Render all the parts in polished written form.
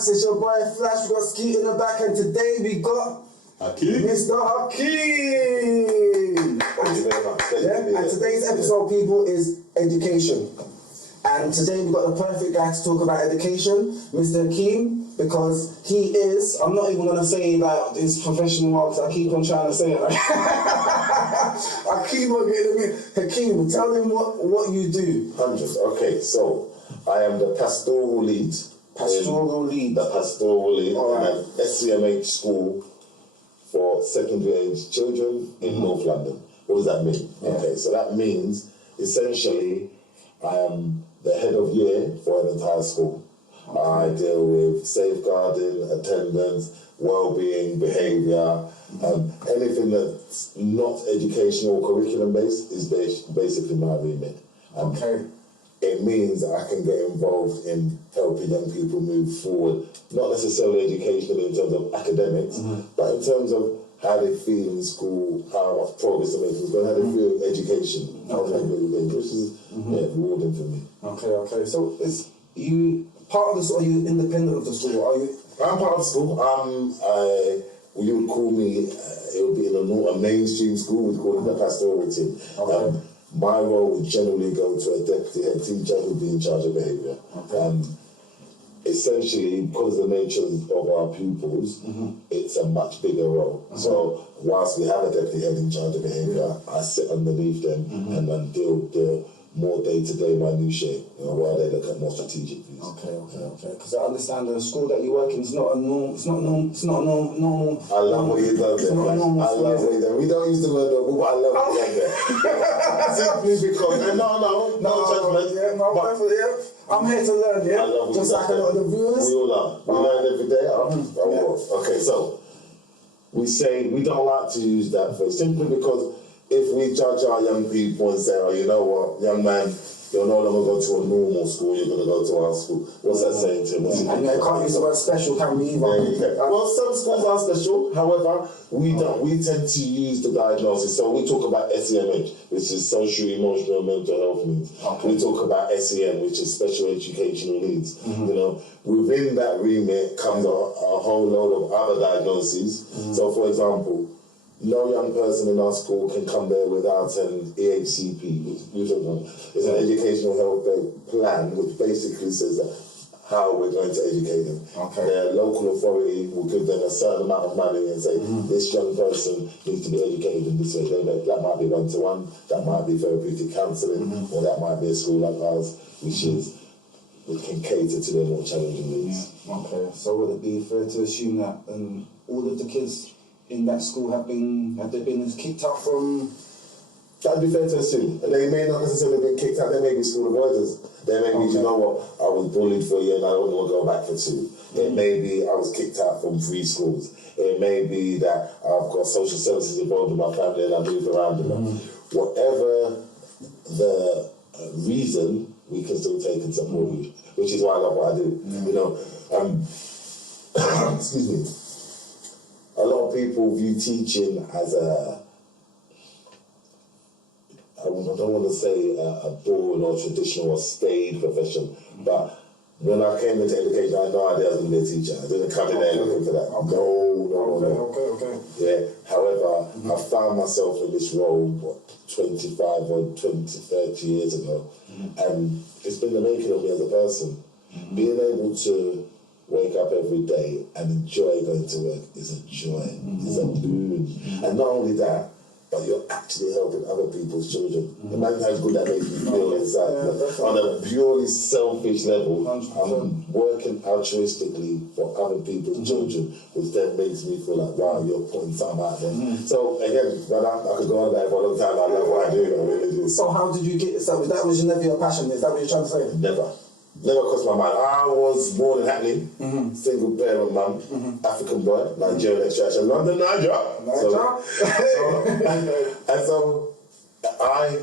Bantz, it's your boy Flash, we got Skeet in the back, and today we got Hakeem. Mr. Hakeem! Thank you very much. And today's episode, people, is education. And today we've got the perfect guy to talk about education, Mr. Hakeem, because he is, I'm not even going to say like his professional marks, I keep on trying to say it. Like, I keep on getting him in. Hakeem, tell him what you do. 100. Okay, so I am the pastoral lead. Pastoral lead. The pastoral lead All right. in an SCMH school for secondary age children in North London. What does that mean? Yeah. Okay, so that means essentially I am the head of year for an entire school. Okay. I deal with safeguarding, attendance, well-being, behaviour, anything that's not educational or curriculum based is basically my remit. Okay. It means that I can get involved in helping young people move forward, not necessarily educationally in terms of academics, but in terms of how they feel in school, how much progress they're making, how they feel in education, which is rewarding for me. Okay. So is you part of the school? Are you independent of the school? Are you? I'm part of the school. You would call me. It would be in a mainstream school. We'd call it the pastoral team. Okay. My role would generally go to a deputy head teacher who'd be in charge of behaviour. Okay. Essentially, because of the nature of our pupils, it's a much bigger role. So whilst we have a deputy head in charge of behaviour, I sit underneath them and then deal with the more day-to-day minutiae, while they look at more strategic views. Okay. Because I understand the school that you work in is not a normal. It's not a normal. I love what you done there. I love what you done. We don't use the word normal, but I love what you done there. Simply because no judgment. I'm here to learn, yeah? I love what just you like done a lot of the viewers. We all are. We learn every day. Okay, so we say we don't like to use that phrase simply because if we judge our young people and say, oh, you know what, young man, you're no longer going to a normal school, you're going to go to our school. What's that saying to him? And you can't use the word special, can we either? Well, some schools are special, however, we don't. We tend to use the diagnosis. So we talk about SEMH, which is social, emotional, mental health needs. Okay. We talk about SEN, which is special educational needs. Within that remit comes a whole load of other diagnoses. So, for example, no young person in our school can come there without an EHCP, which is an educational health plan, which basically says that how we're going to educate them. Okay. Their local authority will give them a certain amount of money and say, this young person needs to be educated in this way. That might be one-to-one, that might be therapeutic counselling, or that might be a school like ours, which can cater to their more challenging needs. Okay, so would it be fair to assume that all of the kids in that school have they been kicked out from? That'd be fair to assume. They may not necessarily be kicked out, they may be school avoiders. They may be, you know what, I was bullied for a year and I don't want to go back for 2. It may be I was kicked out from 3 schools. It may be that I've got social services involved in my family and I move around. Whatever the reason, we can still take and support you, which is why I love what I do. Excuse me. A lot of people view teaching as I don't want to say a boring or traditional or staid profession, but when I came into education, I had no idea I was going to be a teacher. I didn't come in there looking for that. No. Okay. Yeah. However, I found myself in this role, 25 or 20, 30 years ago, and it's been the making of me as a person. Being able to wake up every day and enjoy going to work is a joy, it's a boon. And not only that, but you're actually helping other people's children. Imagine how good that makes you feel inside. On a purely selfish level, I'm working altruistically for other people's children, which then makes me feel like, wow, you're putting something out there. So again, I could go on there for a long time. I love what I do, I really do. So how did you get yourself? That was never your passion? Is that what you're trying to say? Never crossed my mind. I was born in Hackney, single parent mum, African boy, Nigerian extraction, London, Niger. So I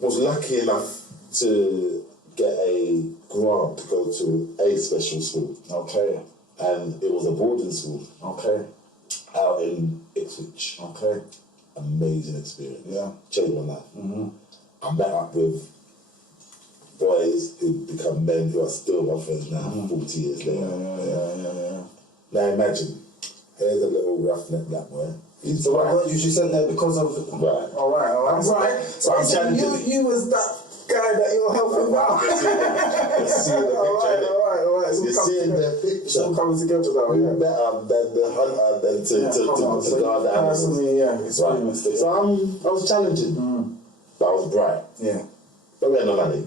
was lucky enough to get a grant to go to a special school. Okay. And it was a boarding school. Okay. Out in Ipswich. Okay. Amazing experience. Yeah. Changed my life. I met up with boys who become men who are still my friends now, 40 years later. Yeah. Now imagine, here's a little roughneck black boy. So what you sent there because of... Right. All right. So I'm challenging. You was that guy that you're helping now. Let's see the picture. All right. You're seeing the picture. It's all coming together now, You're better than the hunter than to guard the animals. It's right. So I was challenging, but I was bright. Yeah. But we had no money.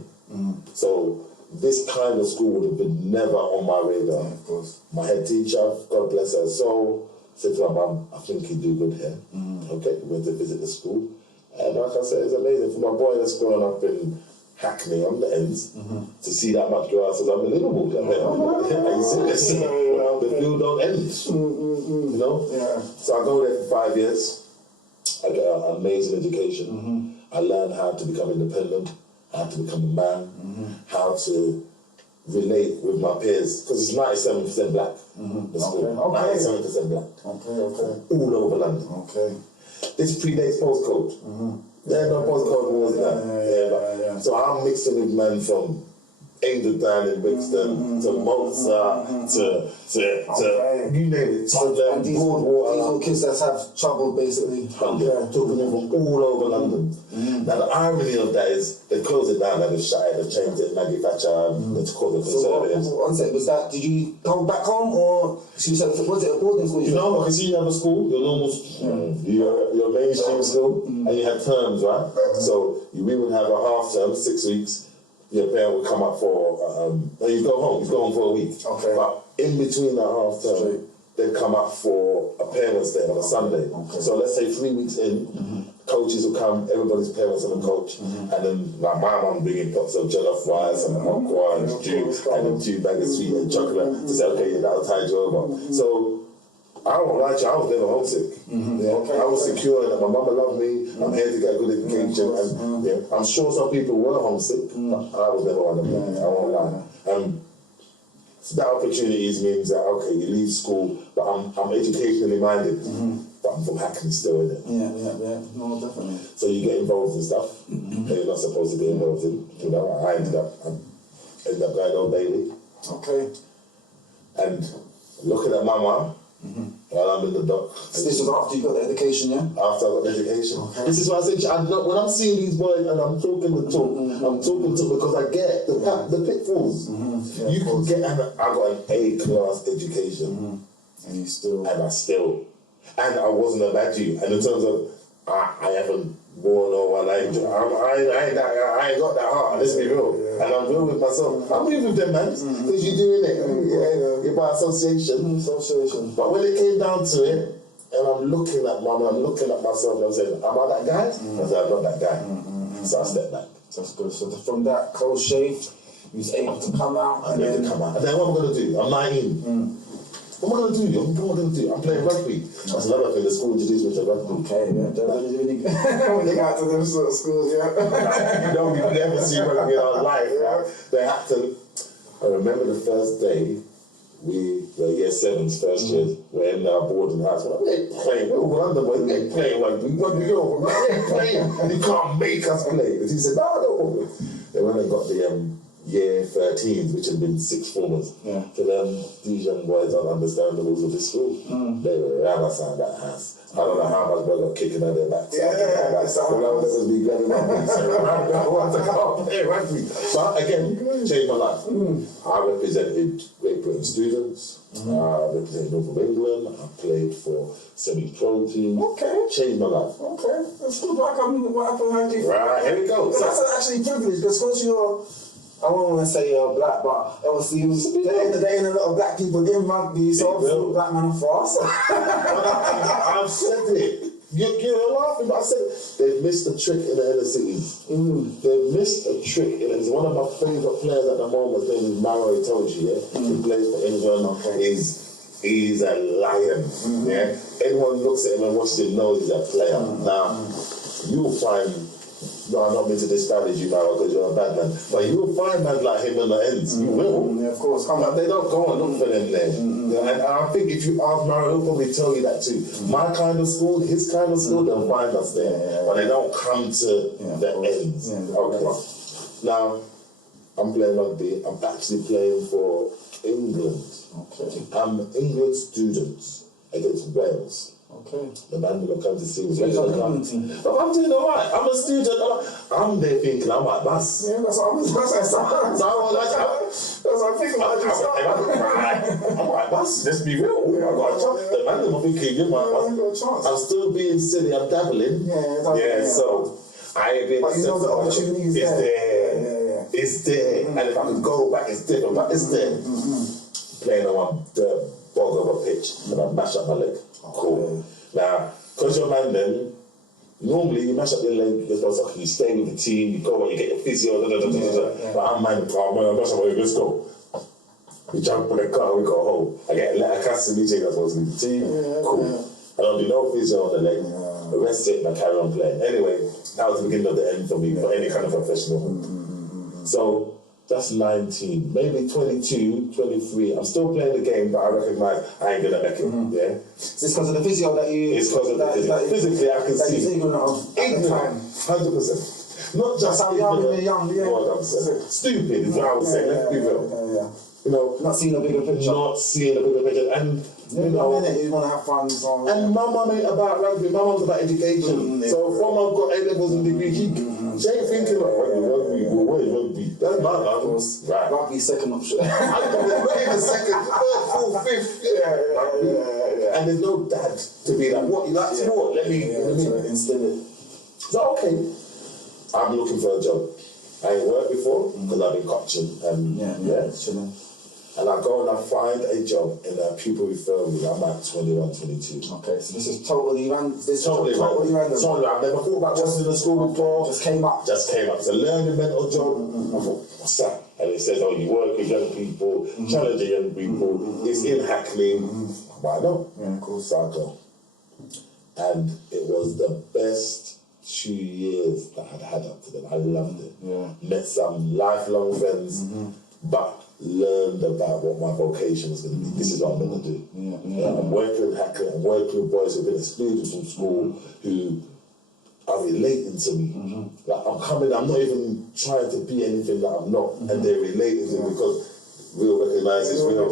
So this kind of school would have been never on my radar. Yeah, of course. My head teacher, God bless her soul, said to my mum, I think you do good here. Okay, we went to visit the school. And like I said, it's amazing. For my boy that's growing up in Hackney on the ends, to see that much grass is unbelievable. Are you serious? The field don't end. You know? Yeah. So I go there for 5 years. I get an amazing education. I learn how to become independent, how to become a man, how to relate with my peers, because it's 97% black. The school. Okay. 97% black. Okay. All over London. Okay. This predates postcode. There are no postcode wars now. Yeah. So I'm mixing with men from England down in Brixton to Mozart to you name it. And these all kids that have trouble basically. Talking from all over London. Now the irony of that is they closed it down, they shut it, they changed it, manufacture, they called it conservatives. So one second, was that, did you go back home or was it a boarding school? You know, because you have a school, your normal, your mainstream school, and you had terms, right? So we would have a half term, 6 weeks. Your parent would come up for, then you go home for a week. Okay. But in between that half term, they'd come up for a parents' day on a Sunday. Okay. So let's say 3 weeks in, coaches will come, everybody's parents and a coach, and then like my mum bringing pots of jollof rice and okra and stew, and then 2 bags of sweet and chocolate to say, okay, that'll tide you over. So I don't lie to you, I was never homesick. I was secure that my mama loved me, I'm here to get a good education, and I'm sure some people were homesick, but I was never one of them, I won't lie. So that opportunities means that, okay, you leave school, but I'm educationally minded, but I'm from Hackney still, innit? Yeah, no, definitely. So you get involved in stuff that you're not supposed to be involved in, you know, I ended up going Old Bailey. Okay. And looking at mama, while I'm in the dock. So this was after you got the education, yeah? After I got the education. Okay. This is why I said, when I'm seeing these boys and I'm talking the talk, I'm talking to because I get the pitfalls. You can get, and I got an A-class education. And you still... And I wasn't a bad Jew. And in terms of, I haven't born or I ain't got that heart, let's be real. And I'm real with myself. I'm real with them, man, because you're doing it. You're by association. But when it came down to it, and I'm looking at mama, I'm looking at myself, and I'm saying, am I that guy? I said, I'm not that guy. So I stepped back. That's good. So from that close shave, you was able to come out. And then what am I going to do? I'm 19. What am I going to do? I'm playing rugby. That's another thing, the school introduced me to rugby. Okay, yeah. Really good. When they got to them sort of schools, yeah. You know, we never see rugby in our life, right? They had to... I remember the first day, we were year 7s, first years, we're in our boarding house. We ain't playing, we're all London boys, we ain't playing rugby. We ain't playing. You can't make us play. But he said, no. Then when they got the year 13s, which had been 6 formers, to them, these young boys don't understand the rules of this school. They ran us out of that house. I don't know how much boys got kicking at their backs. The love was me grabbing my feet, so I want to go play rugby. But again, changed my life. I represented Great Britain students, I represented North of England, I played for semi-pro teams. Okay. Changed my life. Okay, that's good. What happened? Right, here we go. So that's actually privilege, because you're... I won't want to say you're black, but obviously there ain't a lot of black people in rugby, so obviously black man are fast. I've said it. You're laughing, but I said it. They've missed a trick in the inner cities. They've missed a trick. It's one of my favourite players at the moment. His name is Maro Itoji, He plays for England. He's a lion. Anyone looks at him and watches him knows he's a player. Now, you'll find... No, I'm not meant to disparage you, Maro, because you're a bad man. But you'll find men like him on the ends. You will. Yeah, of course. But they don't go and look for them there. And I think if you ask Maro, he'll probably tell you that too. My kind of school, his kind of school, they'll find us there. But they don't come to the ends. Okay. Now, I'm playing rugby. I'm actually playing for England. Okay. I'm England students against Wales. Okay. The man will come to see me. So you're on the England team? But I'm doing alright. I'm a student. I'm there thinking I might bust. Yeah, that's what I'm thinking. That's what I'm thinking. I might bust. Let's be real. I got a chance. The man will thinking you might bust. I got a chance. I'm still being silly. I'm dabbling. Yeah. So I ain't been. But you know the opportunity is there. Yeah. It's there. And if I could go back, it's different. But it's there. Playing on the bog of a pitch and I mash up my leg. Cool. Now, because you're a man then, normally you mash up your leg, you're supposed to, you stay with the team, you go and you get your physio, But I'm man, I mash up my leg, let's go. We jump in the car, we go home. I get a letter casting me, I'm supposed to be the team. Cool. I don't do no physio on the leg. The rest it and I carry on playing. Anyway, that was the beginning of the end for me, for any kind of professional. So, that's 19, maybe 22, 23. I'm still playing the game, but I recognise I ain't gonna make it. Yeah. Is this because of the physio that you? It's because of the physio. Physically, I can see. That you're ignorant of at the time. 100%. Not just how young when you're young. Yeah. 100%. Stupid is what I would say. Let's be real. You know, not seeing a bigger picture. Not seeing a bigger picture, and you know, you want to have fun. So, and my mum ain't about rugby. My mum's about education. So from I've got A levels and degree, she ain't thinking about rugby. What is rugby? That's my mum. Right. Rugby second option. I don't know even second, third, fourth, fifth. Yeah. And there's no dad to be like, what you like sport? Let me instill it. So okay, I'm looking for a job. I ain't worked before because I've been coaching and chilling. And I go and I find a job and people refer me. I'm at 21, 22. Okay, so this is totally random. Totally random. I've never thought about just in the school before. Just came up. It's a learning mental job. I thought, what's that? And it says, oh, you work with young people, challenging young people. It's in Hackney. Why not? Yeah, of course. So I go. And it was the best 2 years that I'd had up to then. I loved it. Yeah. Met some lifelong friends, but learned about what my vocation was going to be. This is what I'm going to do. I'm working in Hackney, I'm working with boys who've been excluded from school who are relating to me. Like I'm coming, I'm not even trying to be anything that I'm not, and they're relating to me because we'll recognise it's real.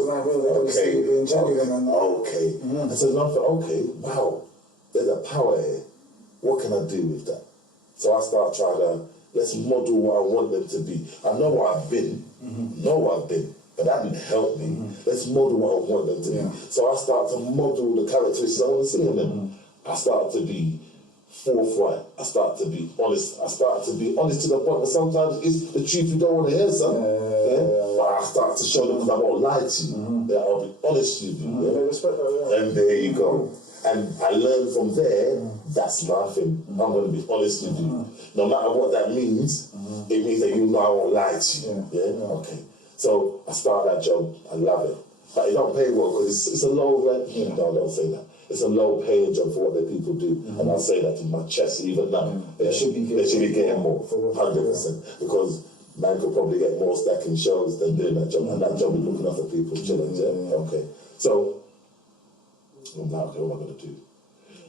Okay. And so I thought, okay, wow, there's a power here. What can I do with that? So I start trying to, let's model what I want them to be. I know what I've been, but that didn't help me. Let's model what I want them to be. So I start to model the characteristics I want to see in them. I start to be forthright. I start to be honest. I start to be honest to the point that sometimes it's the truth you don't want to hear, son. But I start to show them because I won't lie to you. I'll be honest with you. And there you go. And I learned from there, that's my thing. I'm going to be honest with you. No matter what that means, it means that you know I won't lie to you. Okay. So I start that job, I love it. But it don't pay well because it's a low rent. No, don't say that. It's a low paying job for what the people do. And I'll say that to my chest even now. They should be getting more, 100%. Because man could probably get more stacking shows than doing that job. And that job is looking after people, chilling. Okay. So, I'm like, okay, what am I going to do?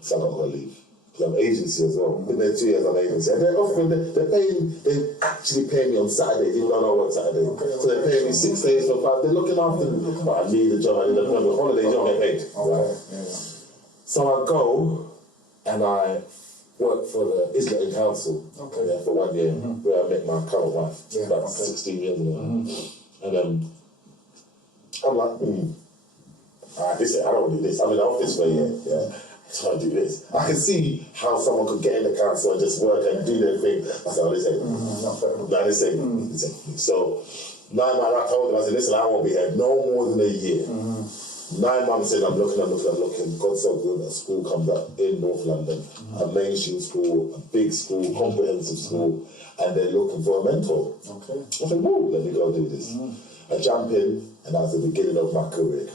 So I'm not going to leave. Because I'm agency as well. Been there 2 years, I'm agency. And they're offering, they actually pay me on Saturdays, even though I don't work Saturday. So they pay me 6 days for 5. They're looking after me. But I need a job, I need a job. With holidays, you don't get paid. So I go and I work for the Islington Council for 1 year, where I met my current wife about 16 years ago. And I'm like, alright, I don't do this. I'm in the office for a year. So I do this. I can see how someone could get in the council and just work and do their thing. I said, oh, this ain't. This ain't. So 9 months, I told them, I said, listen, I won't be here no more than a year. 9 months in, I'm looking. God so good, a school comes up in North London, a mainstream school, a big school, comprehensive school, and they're looking for a mentor. I said, whoa, let me go do this. I jump in, and that was the beginning of my career.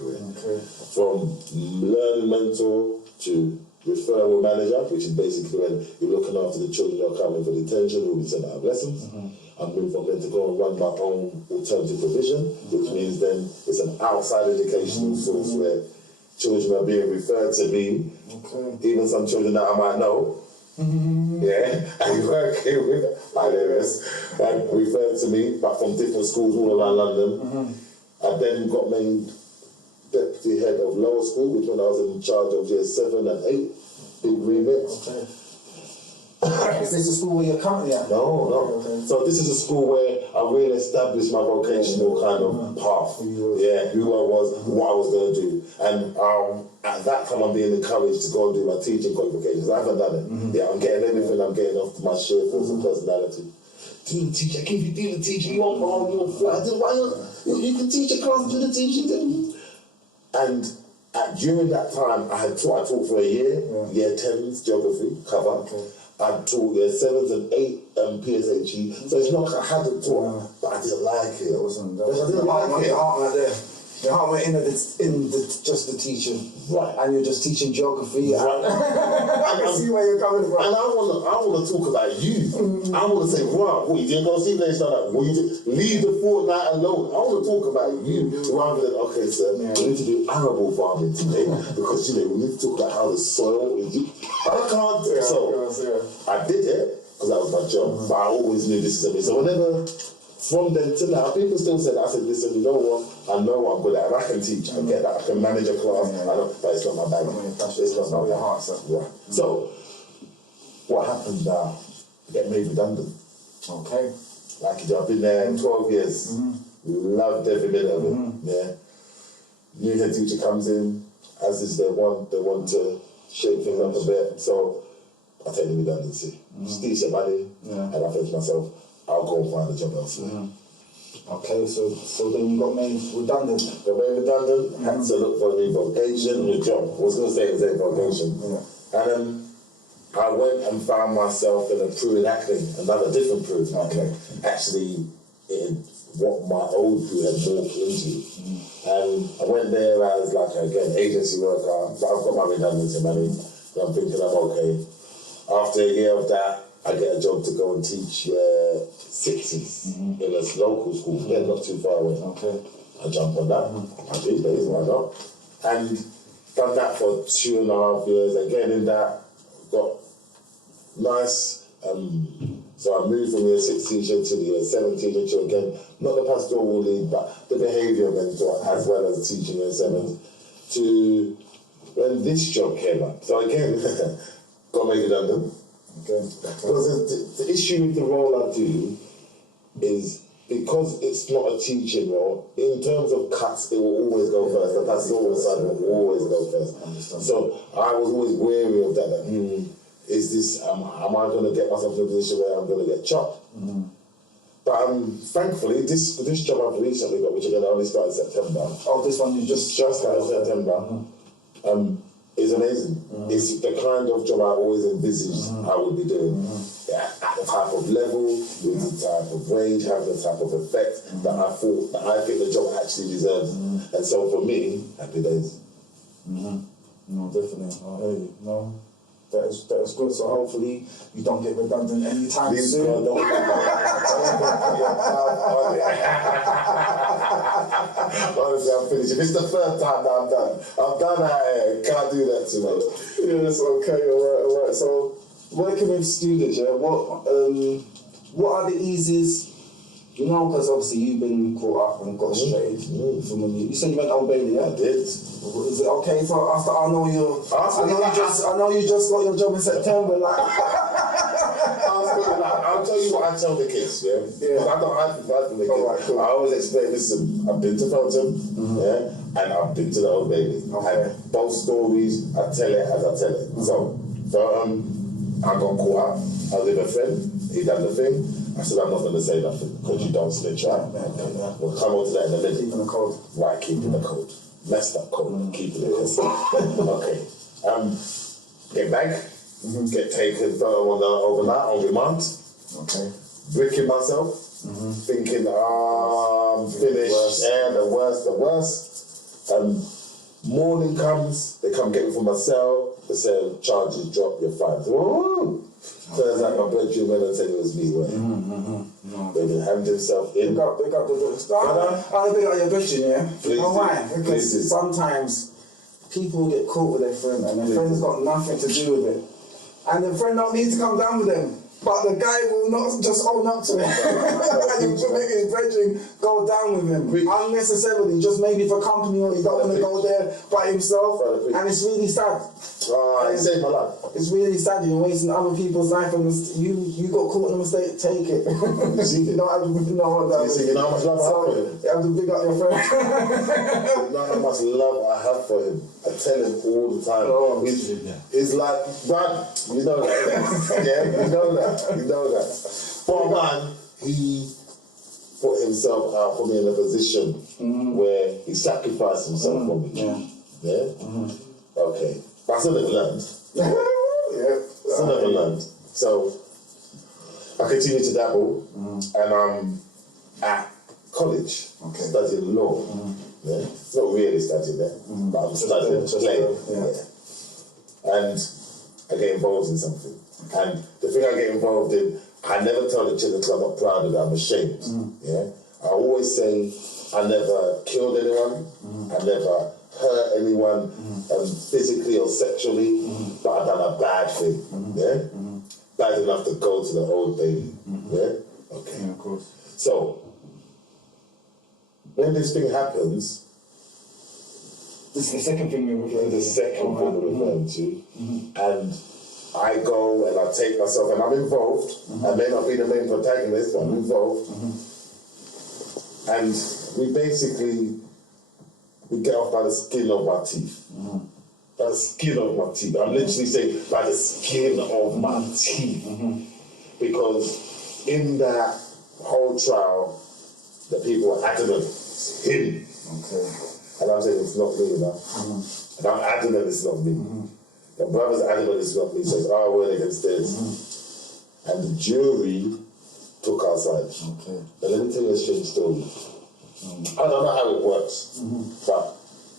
From learning mentor to referral manager, which is basically when you're looking after the children who are coming for detention, who will be sent out of lessons. I moved from there to go and run my own alternative provision, which means then it's an outside educational source where children are being referred to me, even some children that I might know, Yeah, and working with hilarious, and referred to me, but from different schools all around London. I then got made deputy head of lower school, which when I was in charge of year 7 and 8, big remit. Okay. Is this the school where you're currently at? No. Okay. So this is a school where I really established my vocational kind of path. Yeah, who I was, what I was going to do. And at that time I'm being encouraged to go and do my teaching qualifications. I haven't done it. Yeah, I'm getting everything I'm getting off my sheer force of personality. Do the teacher, I give you do the teaching, you won't fall, you won't fly. You can teach a class, do the teaching. And during that time I taught for a year, year 10s geography, cover. Okay. I taught year 7s and 8 PSHE, so it's not like I hadn't taught, but I didn't like it. I didn't like it. Your heart right there. Your heart went in just the teaching. Right. And you're just teaching geography. Right. I can see where you're coming from. And I wanna talk about you. I wanna say, right, what you didn't go see this, what you did, leave the fortnight alone. I wanna talk about you rather than, okay, sir, we need to do arable farming today because we need to talk about how the soil is. I can't. I did it because that was my job, but I always knew this is me. So whenever, from then to now, people still said, I said, listen, you know what? I know what I'm good at, and I can teach. I get that. I can manage a class. I know, but it's not my bag. It's not my bag. Right. So, what happened now? Get made redundant. Okay. Like I've been there 12 years. Loved every minute of it. Yeah. New head teacher comes in, as is they want to shake things up a bit. So I take the redundancy. It's decent money, and I think to myself, I'll go and find a job elsewhere. Okay, so then you got made redundant. Got made redundant, had to look for a new vocation, new job. I was going to say the same vocation. And I went and found myself in a crew in acting, another different crew. Okay. Actually, in what my old crew had morphed into. And I went there as, like, again, agency worker. So I've got my redundancy money. And I'm thinking I'm okay. After a year of that, I get a job to go and teach 60s in a local school. They're not too far away. Okay. I jump on that. I do, days, why not? And done that for 2.5 years. Again, in that, got nice. So I moved from year 6 teacher to the year 7 teacher to, again, not the pastoral lead, but the behaviour mentor, as well as teaching year 7, to when this job came up. So again, got made redundant. Okay. Because the issue with the role I do is because it's not a teaching role, in terms of cuts, it will always go first. The pastoral side will always go first. So I was always wary of that. Is this, am I going to get myself in a position where I'm going to get chopped? But thankfully, this job I've recently got, which again I only started in September. Oh, this one you just started in September. Is amazing. It's the kind of job I always envisaged I would be doing. At the type of level, with the type of wage, having the type of effect that I think the job actually deserves. And so for me, happy days. No, definitely. I hear you. No. That is good. So hopefully you don't get redundant anytime soon. Honestly, I'm finished. If it's the third time that I'm done. I'm done out here. Can't do that to me. Yes, okay, all right. So working with students, what are the easiest? You know, because obviously you've been caught up and got straight from when you said you went to Old Bailey, yeah? I did. Is it okay for after I know you just got your job in September, like I'll tell you what I tell the kids, because I don't hide from the kids. Right, cool. I always explain, listen, I've been to Feltham, and I've been to the Old Bailey. Okay. And both stories, I tell it as I tell it. So I got caught up, I was with a friend, he done the thing. I said, I'm not going to say nothing because you don't snitch, right? We'll come on to that in a minute. Keeping the code. Right, keeping the code. Messed up code, keeping the code. Okay. Get back, get taken overnight on remand. Okay. Bricking myself, thinking, I'm finished, the worst. Morning comes, they come get me from my cell, they say, charges drop, you're fine. So, turns out my bedroom went and said it was me. They didn't hand himself in. Pick up the your question, yeah? You know why? Because sometimes people get caught with their friend and their friend's got nothing to do with it. and the friend don't need to come down with them. But the guy will not just own up to it. And he'll make his brethren go down with him. Unnecessarily, just maybe for company, or he don't want to go there by himself. And it's really sad. He saved my life. It's really sad. You're wasting other people's life, and you got caught in a mistake. Take it. You don't have to know what that is. You know how much love I have for him. You have to big up your friend. You know how much love I have for him. I tell him all the time. It's like, man, you know that. Yeah, you know that. You know that. But man, he put himself out for me in a position where he sacrificed himself for me. Yeah? Okay. But I still never learned. Still never learned. So I continue to dabble, and I'm at college studying law. Yeah? Not really studying there, but I'm studying play. And I get involved in something. And the thing I get involved in, I never tell the children because I'm not proud of it, I'm ashamed. Yeah? I always say I never killed anyone, I never hurt anyone physically or sexually, but I've done a bad thing. Yeah? Bad enough to go to the Old Bailey. Yeah? Okay. Yeah, of course. So, when this thing happens, this is the second thing we're referring to. The second thing we're referring to, and I go and I take myself, and I'm involved. I may not be the main protagonist, but I'm involved. And we get off by the skin of my teeth. By the skin of my teeth. I'm literally saying by the skin of my teeth. Because in that whole trial, the people were adamant, it's him. And I'm saying it's not me now. And I'm adamant it's not me. The brother's adamant it's not me, says, I went against this. And the jury took our side. Now let me tell you a strange story. I don't know how it works, but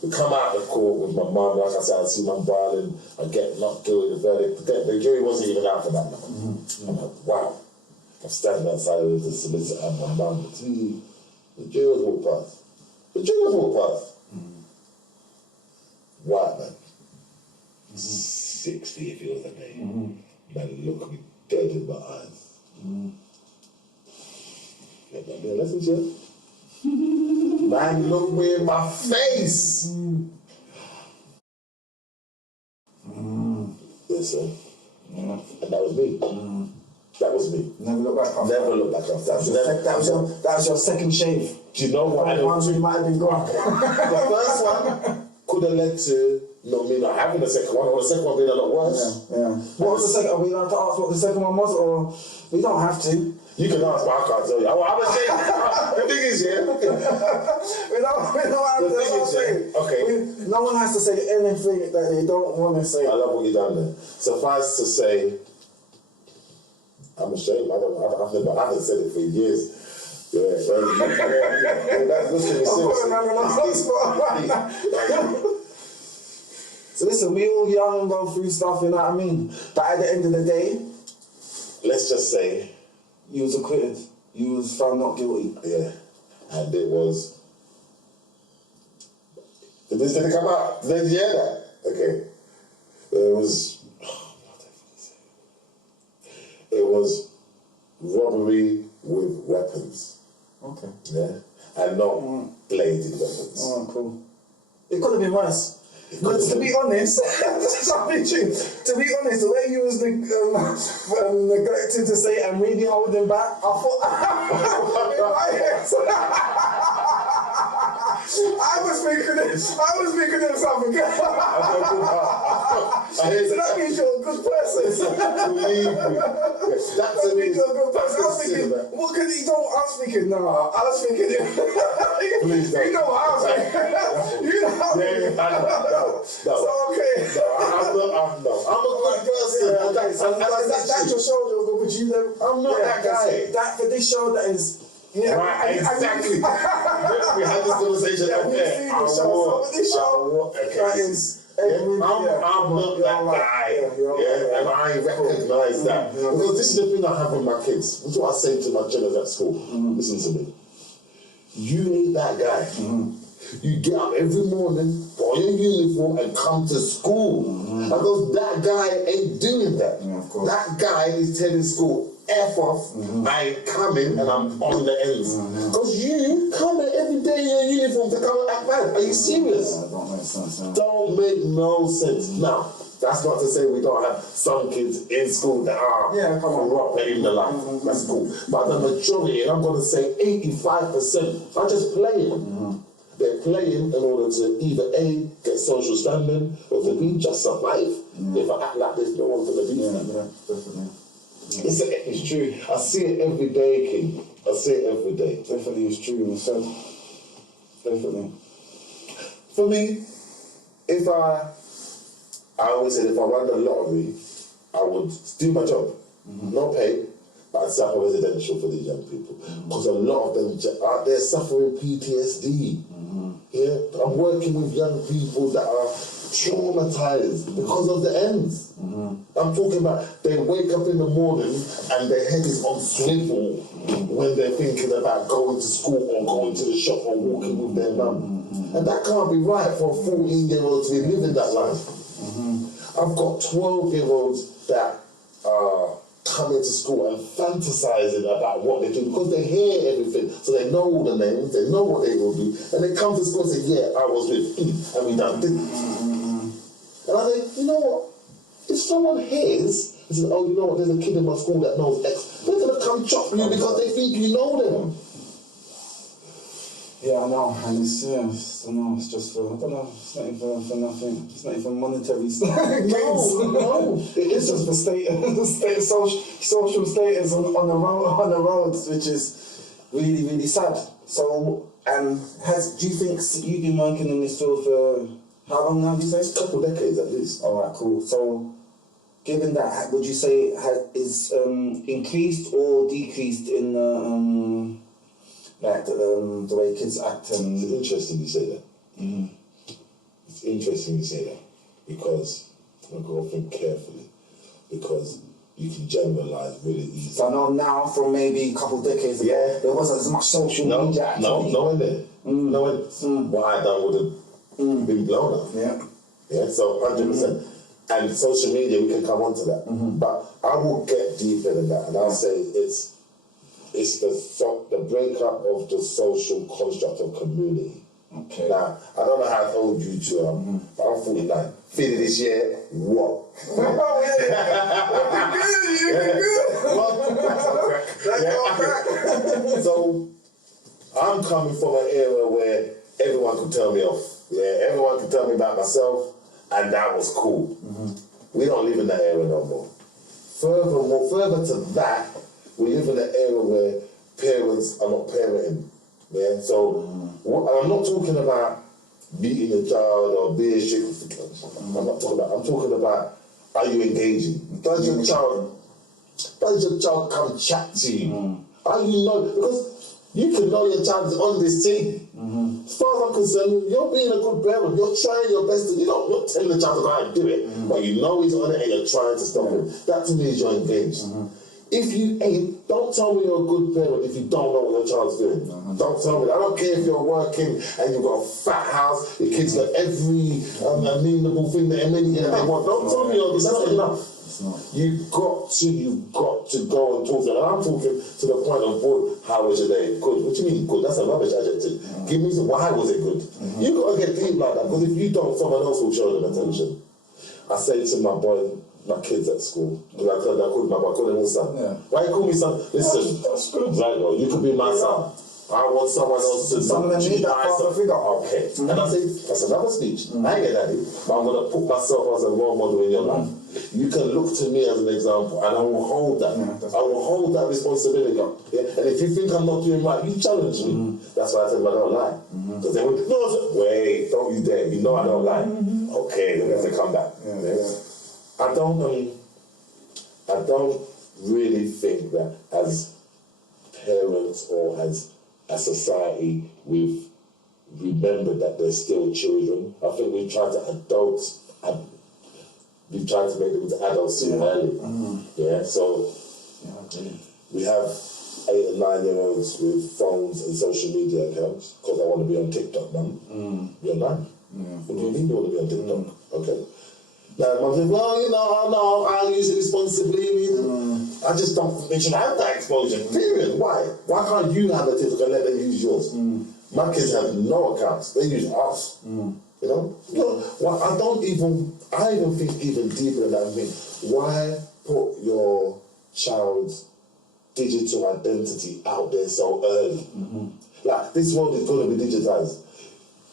we come out of court with my mum, like I said, I see my violin, I get not guilty, the verdict. The jury wasn't even out for that night. I'm like, wow. I'm standing outside of the solicitor and my mum, the jurors walk past. The jurors walk past. White man. 60 if it was a name. Man, look me dead in my eyes. Listen to you. Man, look me in my face. Yes, sir. And that was me. That was me. Never look back after. Never look back after. That was your second shave. Do you know what? The ones who might have been gone. The first one could have led to me not having the second one, or the second one being a lot worse. What was the second? Are we allowed to ask what the second one was, or we don't have to? You can ask, but I can't tell you. I'm ashamed. The thing is, we don't have to say. Okay. No one has to say anything that they don't want to say. I love what you've done there. Suffice to say, I'm ashamed. I haven't said it for years. So listen, we all young and go through stuff, you know what I mean? But at the end of the day, let's just say you was acquitted. You was found not guilty. Yeah. And it was... Did this didn't come out? Did you hear that? Okay. It was robbery with weapons. Okay. Yeah? And not bladed weapons. Oh, cool. It could have been worse. But to be honest, something true. To be honest, the way you was neglected to say it and really holding back, I thought in my head. I was thinking of something. So that means you're a good person. Believe me. That means you're a good person. I was thinking, what could he do? I was thinking, no. I was thinking, please don't. You know what I was thinking. You know. So okay. I'm a good person. That's your shoulder, but you know, I'm not that guy. That for this show, that is. Yeah, right, exactly. We had this conversation up there. I'm not that guy. And I recognize that. Because this is the thing I have with my kids. This is what I say to my children at school. Listen to me. You ain't that guy. You get up every morning, put on your uniform and come to school. Because that guy ain't doing that. Yeah, of course. That guy is telling school, F off, I ain't coming and I'm on the ends. Because you come in every day in your uniform to come and act bad. Are you serious? Yeah, don't make sense. Yeah. Don't make no sense. Now, that's not to say we don't have some kids in school that are corrupt in the life. That's cool. But the majority, and I'm going to say 85%, are just playing. They're playing in order to either A, get social standing, or to B, just survive. If I act like this, no one's going to be Yeah, definitely. It's true. I see it every day, King. I see it every day. Definitely, it's true. You said. Definitely. For me, if I always said if I won the lottery, I would do my job. No pay, but I'd set up a residential for these young people. Because a lot of them out there suffering PTSD. Yeah, I'm working with young people that are traumatized because of the ends. I'm talking about they wake up in the morning and their head is on swivel when they're thinking about going to school or going to the shop or walking with their mum. And that can't be right for a 14-year-old to be living that life. I've got 12-year-olds that are coming to school and fantasizing about what they do because they hear everything, so they know all the names, they know what they will do, and they come to school and say, yeah, I was with E, and we done this. And I say, you know what? If someone hears and says, oh, you know what, there's a kid in my school that knows X, they're going to come chop you because they think you know them. Yeah, I know, and it's it's just for, I don't know, it's not even for nothing. It's not even monetary gains. No, It's just for social status on the roads, which is really, really sad. So, do you think you've been working in this field for how long now? Do you say? A couple decades at least. All right, cool. So, given that, would you say is increased or decreased in the way kids act? It's interesting you say that. It's interesting you say that because I've got to think carefully because you can generalize really easily. So I know now from maybe a couple of decades ago, there wasn't as much social media activity. No one there. No one. What I done would have been blown up. Yeah, so 100%. And social media, we can come on to that. But I will get deeper than that and I'll say it's the breakup of the social construct of community. Okay. Now, I don't know how old you two are, but I'm 49. 50 this year, what? So, I'm coming from an era where everyone could tell me off. Yeah, everyone could tell me about myself, and that was cool. We don't live in that era no more. Further to that, we live in an era where parents are not parenting. Yeah, so I'm not talking about beating a child or being strict. I'm talking about are you engaging? Does your child come chat to you? Are you not? Because you can know your child is on this team. As far as I'm concerned, you're being a good parent. You're trying your best to, you're not telling the child to go out and do it, but you know he's on it and you're trying to stop him. That to me is you're engaged. If you ain't, don't tell me you're a good parent if you don't know what your child's doing. Don't tell me that. I don't care if you're working and you've got a fat house, your kids got every amenable thing that they want. Don't tell me that's not enough. You've got to go and talk to them. And I'm talking to the point of, boy, how was your day? Good. What do you mean good? That's a rubbish adjective. Give me some, why was it good? You've got to get deep like that, because if you don't, someone else will show them attention. I say to my kids at school, because I call them all son. Why you call me son? Listen, that's good. Right, no, you could be my son. I want someone else to some of them need that father figure. Okay. And I say, that's another speech. I ain't get daddy, but I'm going to put myself as a role model in your life. You can look to me as an example, and I will hold that. I will hold that responsibility. Yeah? And if you think I'm not doing right, you challenge me. That's why I tell them I don't lie. Because they would, no, wait, don't you dare. You know I don't lie. Okay, then we have to come back. I don't really think that as parents or as a society we've remembered that they're still children. I think we've tried to we've tried to make them into adults too early. Yeah, so we have 8 and 9-year-olds with phones and social media accounts because I want to be on TikTok, man. You're 9. What do you mean you want to be on TikTok? Okay. Now, mum says, well, you know, no, I'll use it responsibly. I just don't think they should have that exposure, period. Why? Why can't you have a TikTok and let them use yours? My kids have no accounts. They use us. You know? Well, I even think even deeper than that. I mean, why put your child's digital identity out there so early? Like, this world is going to be digitized.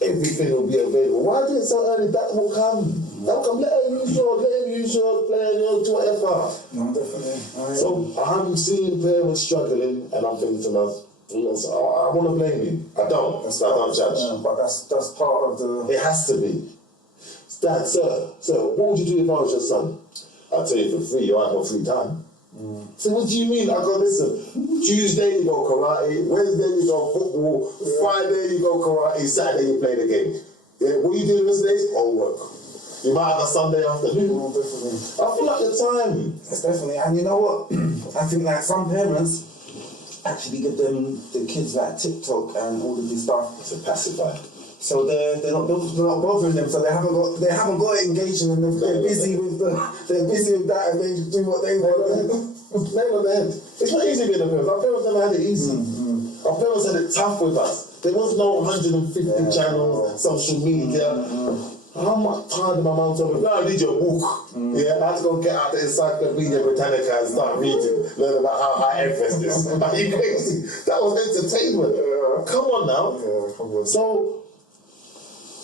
Everything will be available. Why do it so early? That will come. That will come. Let him use yours, play yours, whatever. No, definitely. So I'm seeing parents struggling, and I'm thinking to myself, I want to blame you. I don't. I don't judge. Yeah, but that's part of the... It has to be. Dad, sir, what would you do if I was your son? I'll tell you for free, you have no free time. So what do you mean? I go, listen, Tuesday you go karate, Wednesday you go football, Friday you go karate, Saturday you play the game. Yeah, what you do the rest of the days? Homework. You might have a Sunday afternoon. Oh, definitely. I feel like the time. It's definitely, and you know what? I think like some parents actually give the kids like TikTok and all of this stuff To pacify. So they're not bothering them. So they haven't got it engaging, and they're busy with that, and they do what they want. Nail on the head. It's not easy being a parent. Our parents never had it easy. Our parents had it tough with us. There was no 150 channels, social media. How much time did my mom tell me? No, I need your book. Yeah, I had to go get out the Encyclopedia Britannica and start reading, learn about how high Everest is. Are you crazy? That was entertainment. Come on now. So.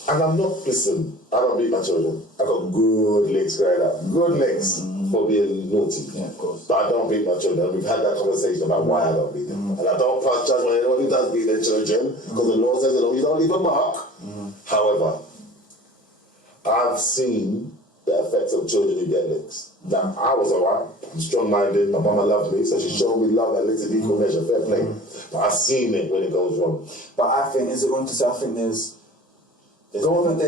And I'm not, listen, I don't beat my children. I got good legs growing up. Good legs for being naughty. Yeah, of course. But I don't beat my children. We've had that conversation about why I don't beat them. And I don't pass judgment on anyone who does beat their children, because the law says, you don't leave a mark. However, I've seen the effects of children who get licks. Now, I was alright. I'm strong-minded. My mama loved me, so she showed me love and licks in equal measure. Fair play. But I've seen it when it goes wrong. But I think, is it wrong to say, I think there's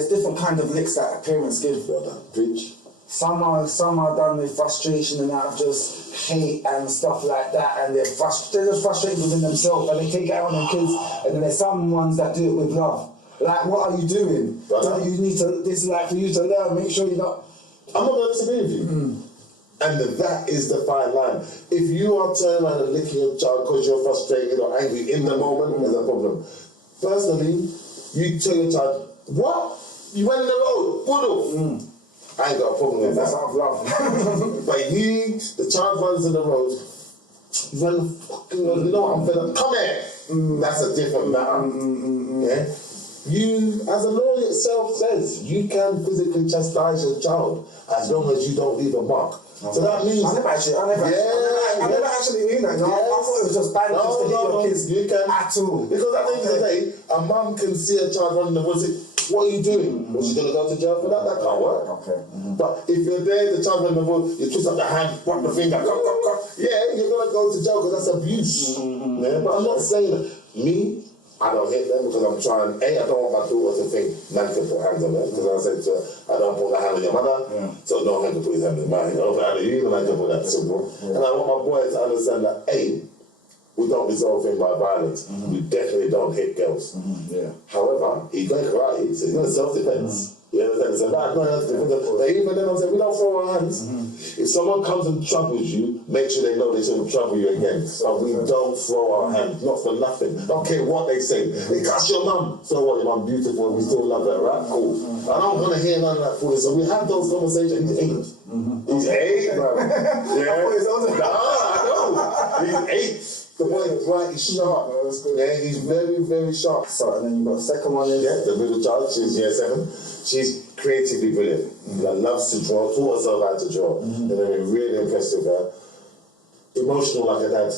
different kind of licks that parents give. Well done. Preach. Some are done with frustration and out of just hate and stuff like that, and they're just frustrated within themselves, and they take it out on their kids. And then there's some ones that do it with love. Like, what are you doing? Well, You need to. This is like for you to learn. Make sure you're not. I'm not going to disagree with you. And that is the fine line. If you are turning around and licking your child because you're frustrated or angry in the moment, there's a problem. Personally, you tell your child, what? You went in the road, Buddha. I ain't got a problem with That's that. out of love. But the child runs in the road, you run fucking road, you know what, I'm fed up, come here. That's a different matter. Yeah? You, as the law itself says, you can physically chastise your child as long as you don't leave a mark. So that means... I never actually knew that. I thought it was just bad just to hit your kids you can, at all. Because at the end of the day, a mum can see a child running the woods and say, what are you doing? Was she going to go to jail for that? That can't work. Okay. But if you're there, the child running the woods, you twist up the hand, put the finger, yeah, you're going to go to jail because that's abuse. Yeah? But I'm not saying that. Me, I don't hit them because I'm trying. I don't want my daughter to think man can put hands on them, because I said to her, I don't put the hand on your mother, so no man can put his hand on mine. I don't put hand on you, no man can put that simple. And I want my boy to understand that, A, we don't resolve things by violence. We definitely don't hit girls. However, he's going karate, so he's going to self-defense. You understand? So that's not enough defense. But even then, I'm saying, we don't throw our hands. If someone comes and troubles you, make sure they know they shouldn't trouble you again. But we don't throw our hands, not for nothing. Don't care what they say. Hey, that's your mum. So what, your mum beautiful, we still love her, right? Cool. I don't want to hear none of that foolishness. So we have those conversations. He's 8. He's 8, bro. Yeah. I thought he was older. No, I know. He's 8. The boy is bright, he's sharp. Yeah, he's very, very sharp. So, and then you've got the second one is... Yeah, the middle child, she's year 7. She's creatively brilliant. Loves to draw, taught herself how to draw. And I'm really impressed with her. Emotional like a dad.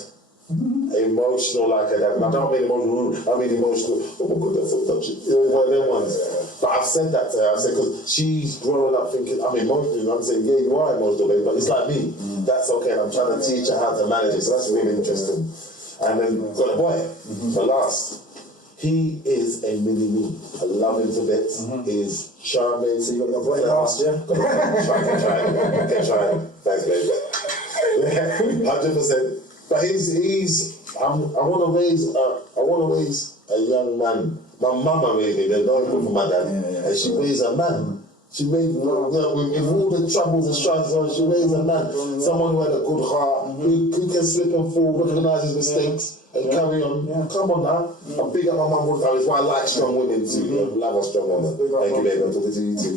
Emotional like a dad. And I don't mean emotional, I mean emotional. Oh my God, that's so touching. One of them ones. But I've said that to her. I said, because she's growing up thinking, I'm emotional. I'm saying, yeah, you are emotional, baby, but it's like me. That's okay. And I'm trying to teach her how to manage it. So that's really interesting. And then got a boy, for last. He is a mini-me. I love him to bits. He's charming. So you got your boy last, yeah? Keep trying. Thanks, baby. Yeah, 100%. But I want to raise a young man My mama raised me, they're not even for my dad. And she raised a man. She raised, with all the troubles and struggles, she raised a man. Someone who had a good heart, who can slip and fall, recognise his mistakes, and carry on. Come on now. I big up my mum all the time. It's why I like strong women too. Love a strong woman. Thank you, baby. I'm talking to you too.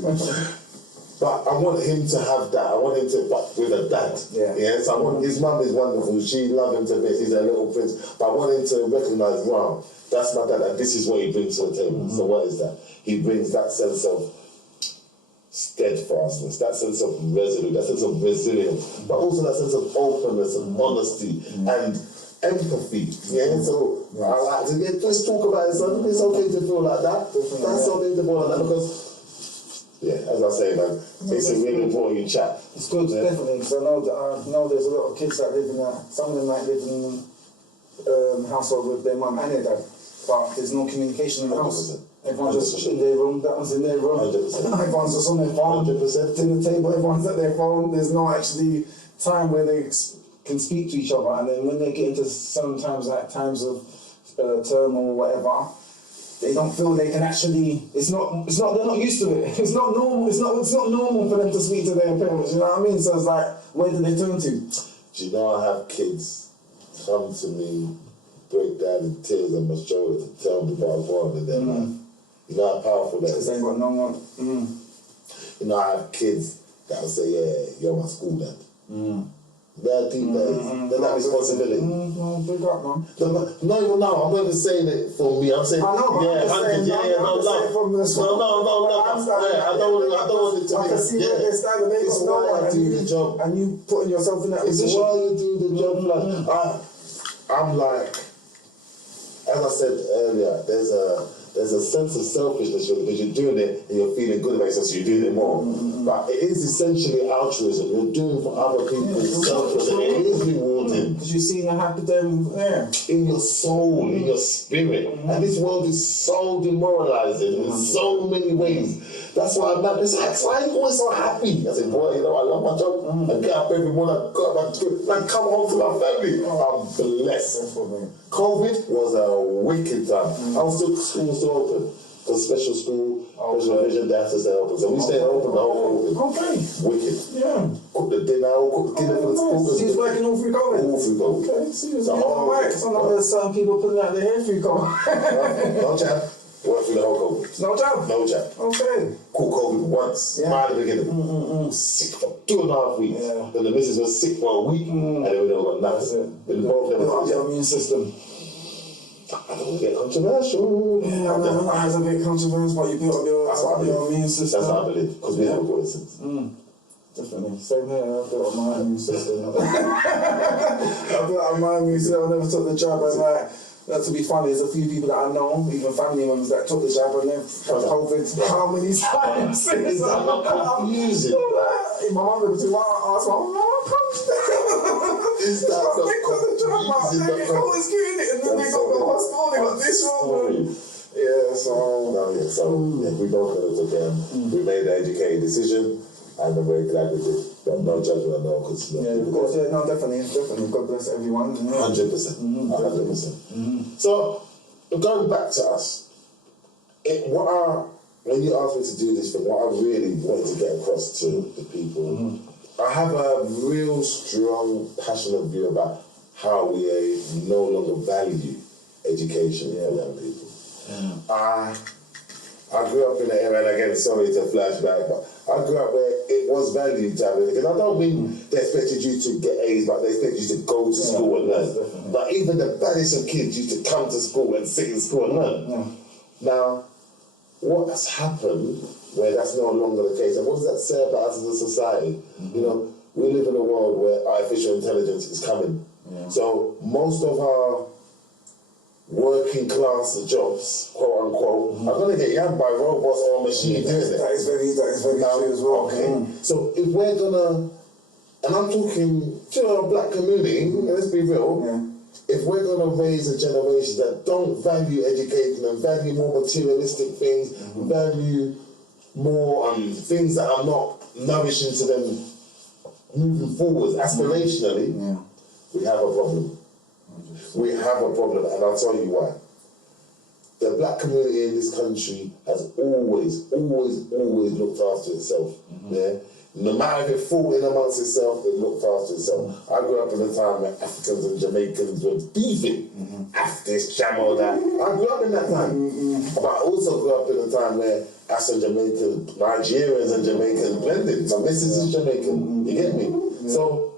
But I want him to have that. I want him to, but with a dad. So I want, his mum is wonderful. She loves him to bits. He's a little prince. But I want him to recognise, wow, that's my dad, and this is what he brings to the table. So what is that? He brings that sense of steadfastness, that sense of resolute, that sense of resilience, but also that sense of openness and honesty and empathy. So I like to let's talk about it, son. It's okay to feel like that. That's okay to feel like that because, as I say, man, it's a really important chat. It's good, definitely, because I know there's a lot of kids that live in some of them might live in household with their mum and their dad, but there's no communication in the house. Everyone's just in their room, that one's in their room. 100%. Everyone's just on their phone. 100%. Dinner table, everyone's at their phone. There's no actually time where they can speak to each other. And then when they get into sometimes like times of turmoil or whatever, they don't feel they can actually. It's not. They're not used to it. It's not normal. It's not normal for them to speak to their parents. You know what I mean? So it's like, where do they turn to? Do you know I have kids come to me, break down in tears on my shoulder to tell me what I want in their life. You know how powerful that is. They got no one. You know, I have kids that will say, yeah, you're my school dad. They're deep days. They're that responsibility. Big up, man. No, I'm not even saying it for me. I'm saying, I don't want it to be. I don't want it to be. I can see where they're standing. They got no one. Do the job. And you putting yourself in that position. It's why you do the job. I'm like, as I said earlier, there's a sense of selfishness because you're doing it and you're feeling good about yourself, so you're doing it more. But it is essentially altruism. You're doing for other people selflessly. It is rewarding. Because you're seeing a happy them in your soul, in your spirit. And this world is so demoralizing in so many ways. That's why I'm not. It's like, why are you always so happy? I said, boy, you know, I love my job. I get up every morning, I go up, I come home to my family. I'm blessed. COVID was a wicked time. I was still open. Because special school, special vision, that's to stay open. So we stayed open the whole COVID. Okay. Wicked. Yeah. Cook the dinner for the school. So you was working all through COVID? All through COVID. Okay, so you was all right. So now there's some people putting out their hair through COVID. No chat. Worked through the whole COVID. No job? No chat. Okay. Caught COVID once. Right at the beginning. Sick for 2.5 weeks. Then the missus was sick for a week. And then we never got nothing. Then both of them was your immune system. I don't want to get controversial. Yeah, I know it's a bit controversial, but you built up your immune system. That's what I believe, because we have a coincidence. Definitely. Same here, I built up my immune system. I built up my immune system, I never took the jab, and like, to be funny, there's a few people that I know, even family members that took the jab and they've had COVID how many times? Is that not confusing? My mum looked at me, I asked my mum, is that not confusing? They always getting it, and then they got the hospital, they got this wrong. We both got it again. We made an educated decision, and I'm very glad we did. But no judgment, no, because of course, no, definitely. God bless everyone. 100%. 100%. So, going back to us, when you asked me to do this thing, what I really wanted to get across to the people, I have a real strong, passionate view about how we no longer value education for young people. I grew up in an area, and again, sorry to flashback, but I grew up where it was valued to have it. Because I don't mean they expected you to get A's, but they expected you to go to school and learn. But even the baddest of kids used to come to school and sit in school and learn. Now, what has happened where that's no longer the case, and what does that say about us as a society? You know, we live in a world where artificial intelligence is coming. So most of our working class jobs, quote unquote, are going to get yabbed by robots or machines, isn't it? That is very true as well. Okay. So if we're gonna, and I'm talking to a black community, let's be real, if we're gonna raise a generation that don't value education and value more materialistic things, value more things that are not nourishing to them moving forward aspirationally, we have a problem. We have a problem, and I'll tell you why. the black community in this country has always looked after itself. Yeah. No matter if it fought in amongst itself, it looked after itself. I grew up in a time where Africans and Jamaicans were beefing. This, Jamo, that. I grew up in that time. But I also grew up in a time where Afro Jamaicans, Nigerians and Jamaicans blended. My missus is Jamaican. You get me? So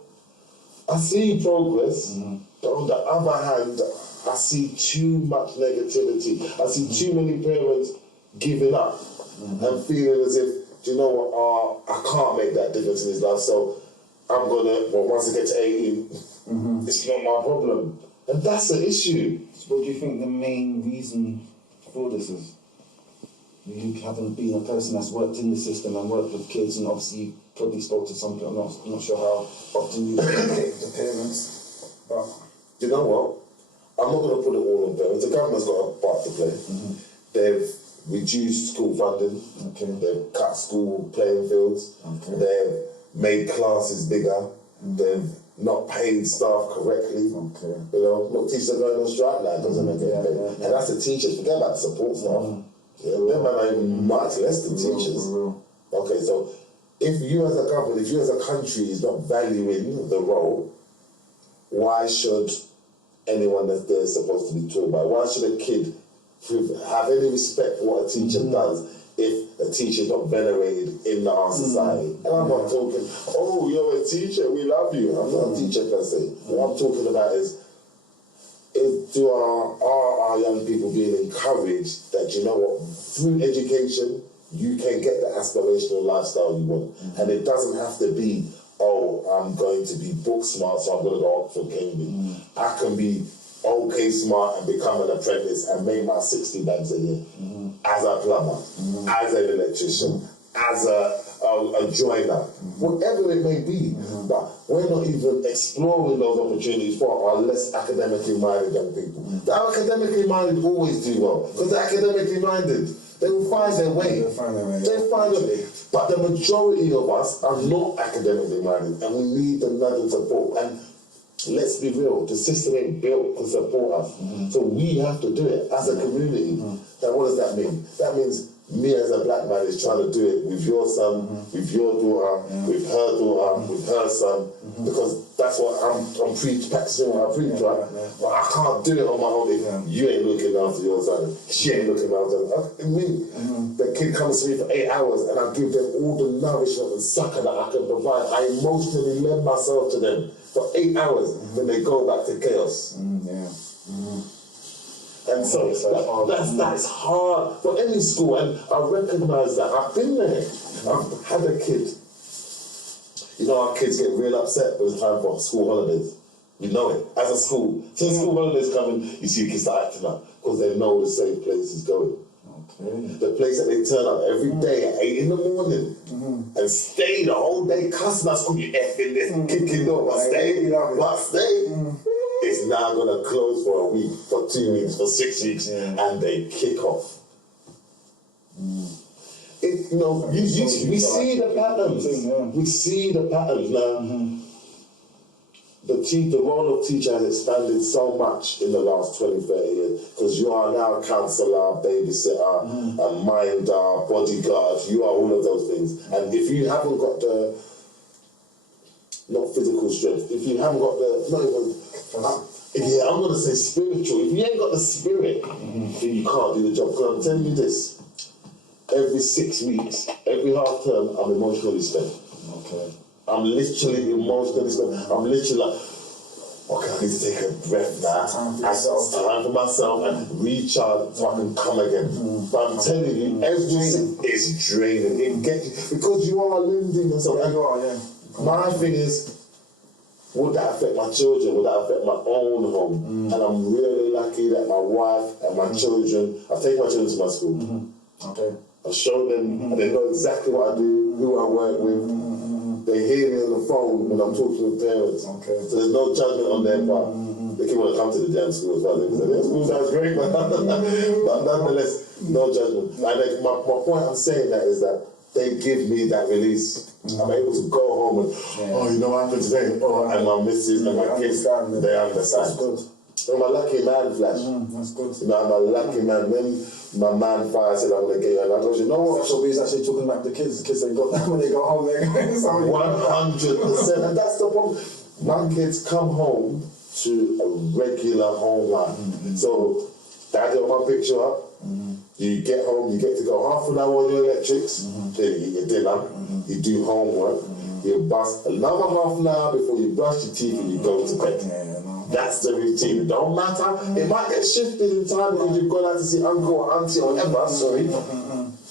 I see progress, but on the other hand, I see too much negativity. I see too many parents giving up and feeling as if, do you know what, I can't make that difference in his life, so I'm gonna, well, once I get to 18, it's not my problem. And that's the issue. So what do you think the main reason for this is? You haven't been a person that's worked in the system and worked with kids, and obviously you probably spoke to some people. I'm not sure how often you communicate with the parents, but... Do you know what? I'm not going to put it all on parents. The government's got a part to play. They've reduced school funding. They've cut school playing fields. They've made classes bigger. They've not paid staff correctly. You know, look, teachers are going on strike now. It doesn't make any paid. And that's the teachers. Forget about the support staff. Them are even much less than teachers. Okay, so if you as a government, if you as a country is not valuing the role, why should anyone that's there is supposed to be taught by? Why should a kid have any respect for what a teacher does if a teacher is not venerated in our society? And I'm not talking, oh, you're a teacher, we love you. I'm not a teacher per se. What I'm talking about is are our young people being encouraged that, you know what, through education, you can get the aspirational lifestyle you want. And it doesn't have to be, oh, I'm going to be book smart, so I'm going to go Oxford, Cambridge. I can be okay smart and become an apprentice and make my 60 bags a year as a plumber, as an electrician, as a joiner, whatever it may be. But we're not even exploring those opportunities for our less academically minded young people. The academically minded always do well because they're academically minded. They will find their way. They'll find a way. But the majority of us are not academically minded, and we need the nudge and support. And let's be real, the system ain't built to support us. So we have to do it as a community. Now, what does that mean? That means me as a black man is trying to do it with your son, with your daughter, with her daughter, with her son, because that's what I'm practicing what I preach, right? But I can't do it on my own if you ain't looking after your son, she ain't looking after me. The kid comes to me for 8 hours and I give them all the nourishment and succor that I can provide. I emotionally lend myself to them for 8 hours, then they go back to chaos. And so that's hard for any school, and I recognise that. I've been there. I've had a kid. You know, our kids get real upset when it's time for school holidays. You know it. As a school, so school holidays coming, you see kids start acting up because they know the safe place is going. The place that they turn up every day at 8 in the morning and stay the whole day cussing us, you effing this, kicking door, but stay. It's now going to close for a week, for 2 weeks, for 6 weeks, and they kick off. You know, we see the patterns. We see the patterns now. The role of teacher has expanded so much in the last 20, 30 years because you are now a counsellor, babysitter, a minder, bodyguard. You are all of those things. And if you haven't got the, not physical strength, if you haven't got the, not even, I'm going to say spiritual. If you ain't got the spirit, then you can't do the job. Because I'm telling you this, every 6 weeks, every half term, I'm emotionally spent. I'm literally emotionally spent. I'm literally like, okay, I need to take a breath now. Time for myself and recharge so I can come again. But I'm telling you, everything is draining. It gets you, because you are lending yourself. My thing is, would that affect my children? Would that affect my own home? And I'm really lucky that my wife and my children, I've taken my children to my school. I've shown them, and they know exactly what I do, who I work with. They hear me on the phone when I'm talking with parents. So there's no judgment on their part. They can want to come to the damn school as well. They say, school sounds great, but nonetheless, no judgment. And my point I'm saying that is that they give me that release. I'm able to go home and, oh, you know what happened today? Oh, and my missus and my kids, they understand. I'm a lucky man, Flash. That's good. You know, I'm a lucky man. When my man Fire said I'm gonna get you, and I told you know what? So he's actually talking about the kids. The kids they got when they go home. They're 100%, and that's the problem. My kids come home to a regular home life. So, Daddy, on my picture up. You get home, you get to go half an hour on your electrics, then you eat your dinner, you do homework, you bust another half an hour before you brush your teeth and you go to bed. That's the routine. It don't matter. It might get shifted in time because you've gone out to see uncle or auntie or whatever, sorry.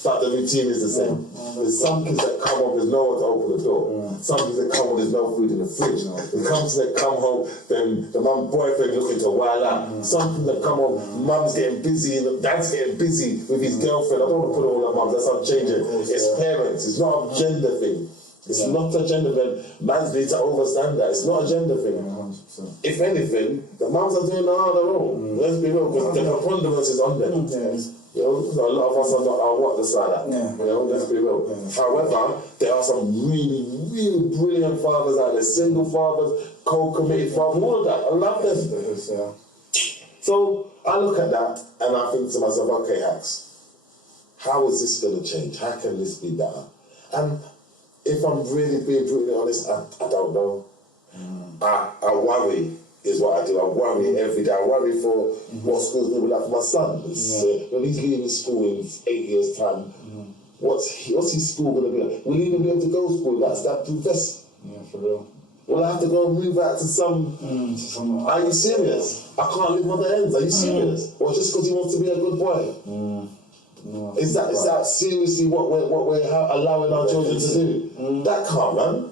But the routine is the same. There's some kids that come home, there's no one to open the door. Some kids that come home, there's no food in the fridge. The kids that come home, then the mum boyfriend looking to wild out. Some kids that come home, mum's getting busy, and dad's getting busy with his girlfriend. I don't want to put it all on mums, that's unchanging. It's parents, it's not a gender thing. It's not a gender thing. Mans need to understand that. It's not a gender thing. If anything, the mums are doing it on their own. Let's be real, because the preponderance is on them. You know, a lot of us are not on what the side of. You know, let's be real. However, there are some really, really brilliant fathers out there, single fathers, co-committed fathers, all of that. I love them. So I look at that and I think to myself, okay, Hacks, how is this going to change? How can this be better? And if I'm really being brutally honest, I don't know. I worry is what I do. I worry every day. I worry for what school's going to be like for my son. When he's leaving school in 8 years' time, what's his school going to be like? Will he even be able to go to school? That's that professor. Yeah, for real. Will I have to go and move out to some... Are you serious? I can't live on the ends. Are you serious? Or just because he wants to be a good boy? Is that seriously what we're allowing our children to do? That can't run.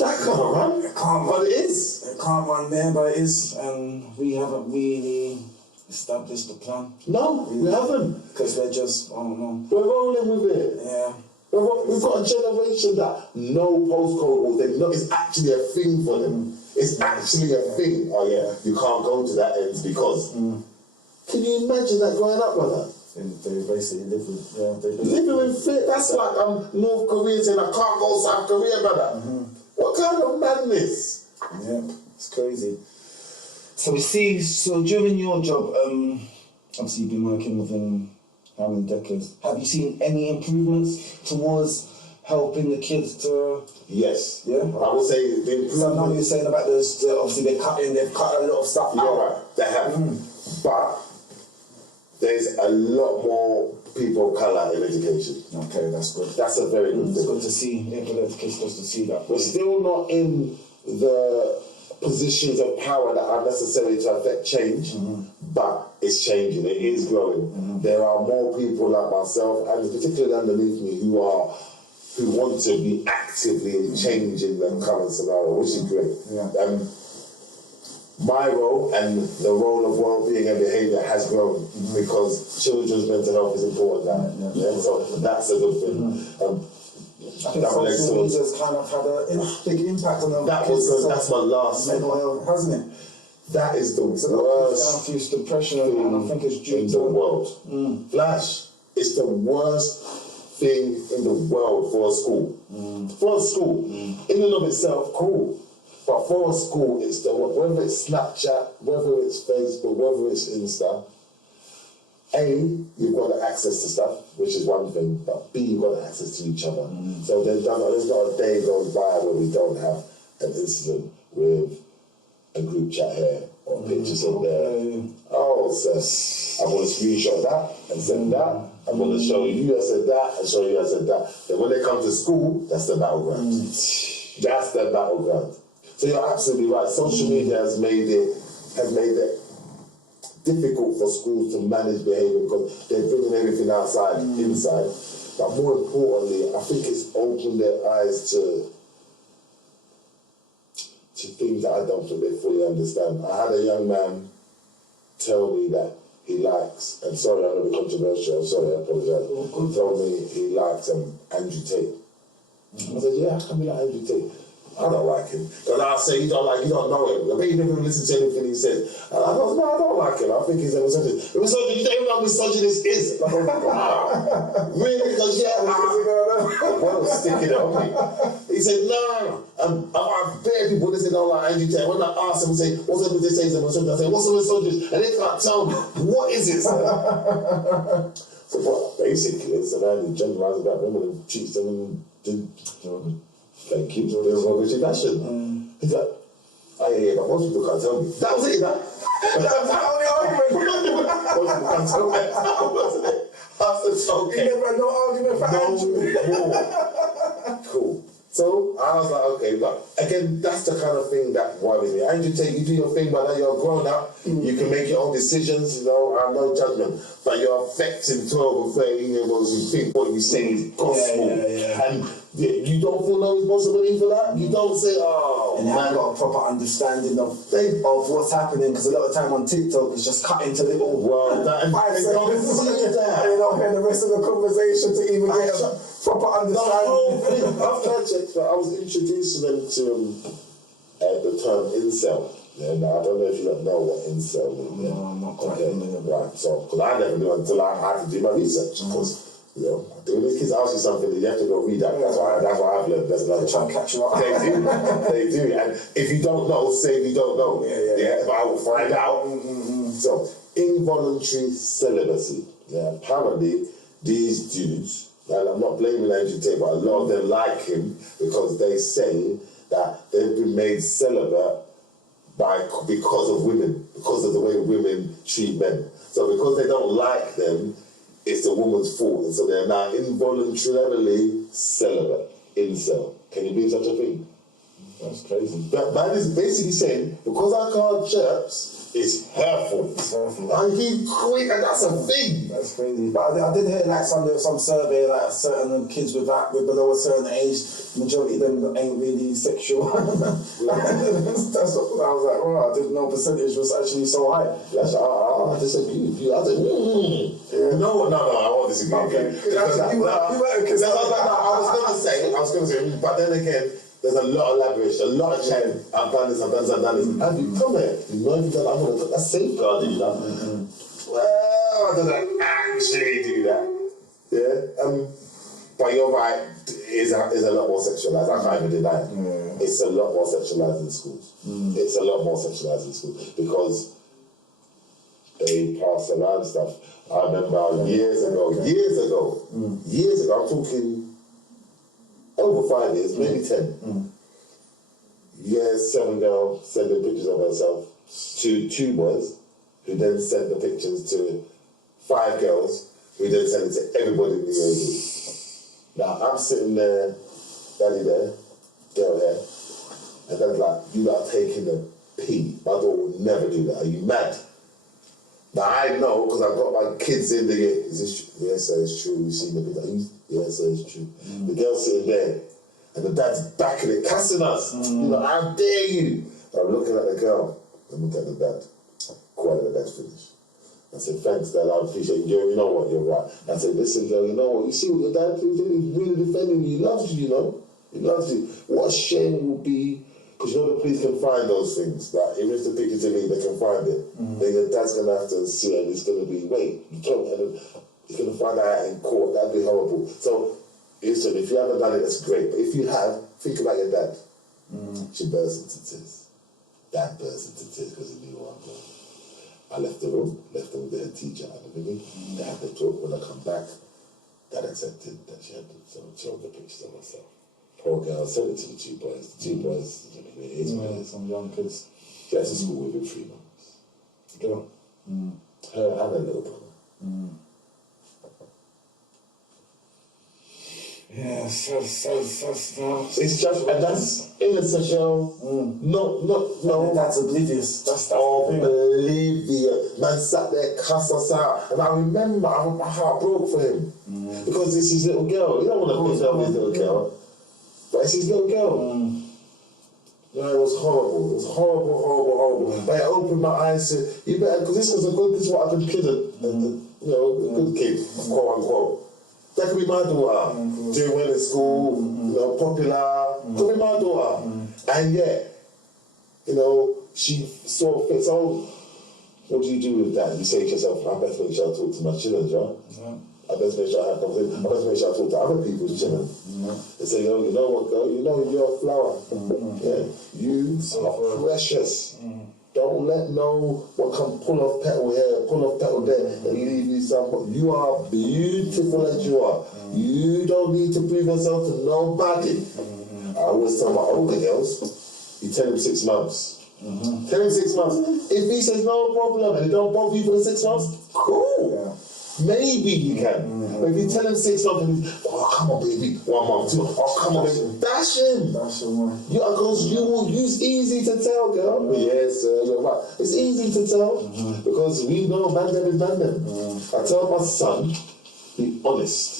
That can't run. It can't But run. it is. It can't run there, but it is, and we haven't really established the plan. No, we haven't. Because we're just, I don't know. We're rolling with it. Yeah. We've got a generation that no postcode will think. No, it's actually a thing for them. It's actually a thing. Oh yeah, you can't go to that ends because. Can you imagine that growing up, brother? They basically live with, Living with fear. That's like North Korea saying I can't go South Korea, brother. What kind of madness? Yeah, it's crazy. So during your job, obviously you've been working within how many decades? Have you seen any improvements towards helping the kids to? Yes. Yeah. I would say the improvement. So now you're saying about this. Obviously they've cut a lot of stuff out. Right. They have. But there's a lot more people of colour in education. Okay, that's good. That's a very good It's thing. good to see. Yeah, for the kids to see that. We're still not in the positions of power that are necessary to affect change, but it's changing. It is growing. There are more people like myself, and particularly underneath me, who want to be actively changing the current scenario, which is great. My role and the role of well-being and behaviour has grown because children's mental health is important now. So that's a good thing. I think social media's kind of had a big impact on them. That's my last mental health, hasn't it? That is the worst down depression, and I think it's due in the world. Flash, it's the worst thing in the world for a school. For a school, in and of itself, cool. But for a school, it's whether it's Snapchat, whether it's Facebook, whether it's Insta. A, you've got access to stuff, which is one thing, but B, you've got access to each other. So there's not a day goes by where we don't have an incident with a group chat here or pictures of there. Oh, sis, I'm going to screenshot that and send that. I'm going to show you I said that and show you I said that. Then when they come to school, that's the battleground. That's the battleground. So you're absolutely right. Social media has made it difficult for schools to manage behaviour because they're bringing everything outside, inside. But more importantly, I think it's opened their eyes to things that I don't think they fully understand. I had a young man tell me that he likes, and sorry, I'm going to be controversial, I'm sorry, I apologise. He told me he likes Andrew Tate. I said, yeah, how come you like Andrew Tate? I don't like him. Because I'll say, you don't know him. I bet you never listen to anything he says. And I go, no, I don't like him. I think he's a misogynist. You don't even know what misogynist is. Like, wow. Really? Because, well, sticking it on me. He said, no. I've bet people that say, don't like Andrew Tate. When I ask them, say, what's up with this? Say he's a misogynist. I say, what's a misogynist? And they can't tell me, what is it? So, what, basically, it's a man who generalizes about women and treats them Thank you. There's no good fashion. He's like, oh yeah, but most people can't tell me. That was it, man. That was the only argument. Most people can't tell me. I said, okay. You never had no argument for Andrew. Cool. So I was like, okay, but again, that's the kind of thing that worries me. Andrew Tate, you do your thing, but now you're grown up, you can make your own decisions, you know, I have no judgment. But you're affecting 12 or 13 year olds who think what you say is gospel. And you don't feel no responsibility for that? You don't say, oh, and they haven't got a proper understanding of what's happening, because a lot of time on TikTok it's just cut into little 5 seconds. They don't hear the rest of the conversation to even get a proper understanding. After I checked, I was introducing them to the term incel. Yeah, now, I don't know if you don't know what incel means. No, I'm not quite familiar. Right, so, because I never knew until I had to do my research. Because, you know, when these kids ask you something, you have to go read that. That's what I've learned. That's another Try and catch you up. They do. And if you don't know, say you don't know. Yeah, but I will find out. So, involuntary celibacy. Yeah, apparently, these dudes, and I'm not blaming Andrew Tate, but a lot of them like him because they say that they've been made celibate because of women, because of the way women treat men. So because they don't like them, it's the woman's fault, and so they're now involuntarily celibate, incel. Can you believe such a thing? That's crazy. That man is basically saying, because I can't chirps, it's hurtful. It's hurtful. And he quit, and that's a thing. That's crazy. But I did hear like some survey, like certain kids with below a certain age, majority of them ain't really sexual. That's what I was like, wow, I didn't know percentage was actually so high. Yes, I disagree with you. I said, No, I won't disagree with you. Because I was going to say, but then again, there's a lot of elaboration, a lot of chatting. I've done this. Have you come here? You know, if you I'm going to put that safeguard, you know. Well, I don't actually do that. Yeah. But you're right. It's a lot more sexualized. I can't even deny it. It's a lot more sexualized in schools. It's a lot more sexualized in schools because they pass around stuff. I remember years ago, I'm talking over 5 years, maybe 10. Years, 7 girls sending pictures of herself to 2 boys, who then sent the pictures to 5 girls, who then sent it to everybody in the area. Now I'm sitting there, daddy there, girl there, and then like, you are taking a pee. My daughter would never do that. Are you mad? Now I know, because I've got my kids in the is this true? Yes, sir, it's true. We've seen the picture. Yes, sir, it's true. The girl's sitting there, and the dad's backing it, cussing us. You know, how dare you? I'm looking at the girl, and look at the dad. Quiet, the dad's finished. I said, thanks, Dad, I appreciate you. You know what, you're right. I said, listen, girl, you know what? You see what your dad is doing? He's really defending you. He loves you, you know? He loves you. What a shame it would be, because you know the police can find those things. Like, even if the picture's in me, they can find it. Then your dad's going to have to see it, and it's going to be, wait, you told me, and he's going to find out in court. That'd be horrible. So, listen, if you haven't done it, that's great. But if you have, think about your dad. She burst into tears. Dad burst into tears because he knew what I'm doing. I left the room, left them with their teacher at the beginning. They had the talk. When I come back, Dad accepted that she had shown the pictures of herself. Poor girl, sent it to the 2 boys. The 2 boys, some young kids. She went to school within 3 months. Girl. Her and a little brother. Yeah, so. It's just, and that's innocent, yo. No. That's oblivious. That's oblivious. Man sat there, cussed us out. And I remember, my heart broke for him. Because it's his little girl. You don't want to beat up his little girl. But it's his little girl. Yeah, it was horrible. It was horrible. But it opened my eyes to, you better, because this is what a good kid, a good kid, quote unquote. That could be my daughter, doing well in school, popular. Could be my daughter. And yet, you know, she saw fit. So, what do you do with that? You say to yourself, I best make sure I talk to my children, right? I best make sure I have conversation. I best make sure I talk to other people's children. They say, yo, you know what, girl? You know you're a flower. Yeah, you are precious. Don't let no one come pull off petal here, pull off petal there, and leave you some. You are beautiful as you are. You don't need to prove yourself to nobody. I always tell my older girls, you tell him 6 months. Tell him 6 months. If he says no problem and he don't bother you for the 6 months, cool. Maybe you can. But if you tell him 6 months and he's, oh, come on, baby, 1 month, 2 months, oh, come on, baby, dash him. Dash him, man. You will use easy to tell, girl. Yes, you're right. It's easy to tell because we know man them is man them. I tell my son, be honest.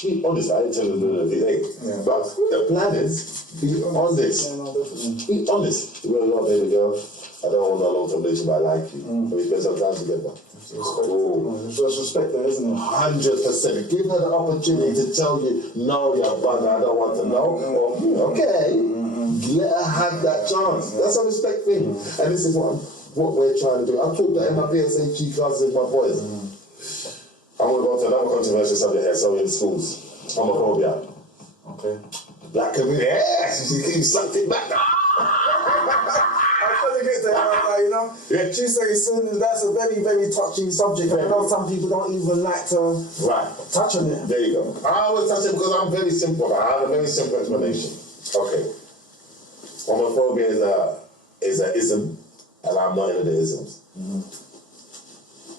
Be honest. I ain't telling him anything, but the plan is, be honest. Be honest. You know what, baby girl? I don't want a long-term relationship, but I like you. And we spend some time together. There's respect there, isn't it? 100%. Give her the opportunity to tell you, no, you're brother, I don't want to know. Or, okay, let her have that chance. That's a respect thing. And this is what we're trying to do. I talked that in my PSHG classes with my boys. I'm going to go to another controversial subject here, so in schools. Homophobia. Okay. Black community, yes, she keeps sucked it back. You know, she says that's a very, very touchy subject. I know some people don't even like to touch on it. There you go. I always touch it because I'm very simple. I have a very simple explanation. Okay. Homophobia is an ism, and I'm not into the isms.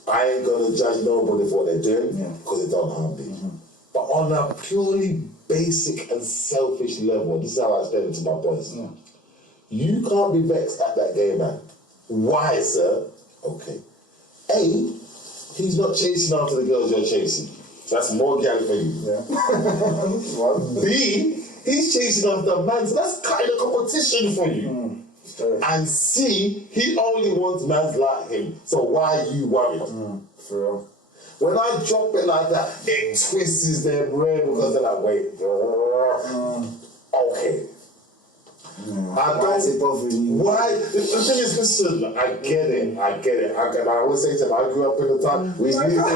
I ain't gonna judge nobody for what they're doing because it don't harm me. But on a purely basic and selfish level, this is how I explain it to my boys. You can't be vexed at that gay man. Why, sir? Okay. A, he's not chasing after the girls you're chasing. That's more gal for you. B, he's chasing after a man, so that's kind of competition for you. And C, he only wants men like him. So why are you worried? For real. When I drop it like that, it twists their brain because they're like, wait, okay. Why is it bothering you? Why? The thing is, listen, I get it. I always say to them, I grew up in the time, we used to, come on.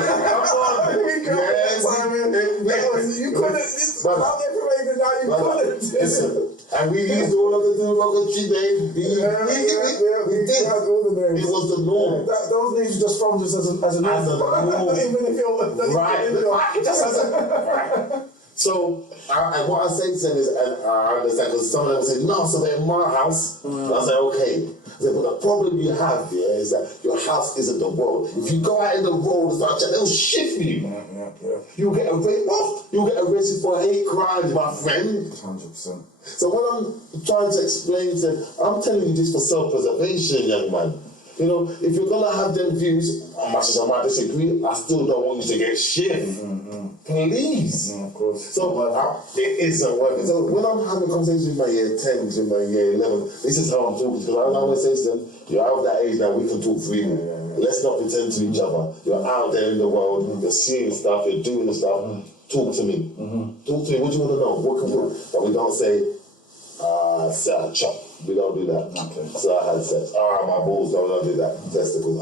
You couldn't, how they paraded now, you couldn't. Listen, and we used all of the derogatory names. We did. It was the norm. Those names you just from just as a norm. Even if you're right. Just as a So, and what I say to them is, and I understand, because some of them say, no, so they're in my house. And I say, okay. I say, but the problem you have here is that your house isn't the world. If you go out in the world and start, they'll shift you. You'll get arrested for hate crimes, my friend. 100%. So when I'm trying to explain to them, I'm telling you this for self-preservation, young man. You know, if you're going to have them views, as much as I might disagree, I still don't want you to get shit. Please. Of course. So it isn't working. So when I'm having conversations with my year 10s, with my year 11, this is how I'm talking. Because I always say to them, you're out of that age now, we can talk freely. Let's not pretend to each other. You're out there in the world, you're seeing stuff, you're doing the stuff. Talk to me. Talk to me. What do you want to know? What can we? But we don't say, chop. We don't do that. Okay. So I had sex. My balls don't do that. Testicles.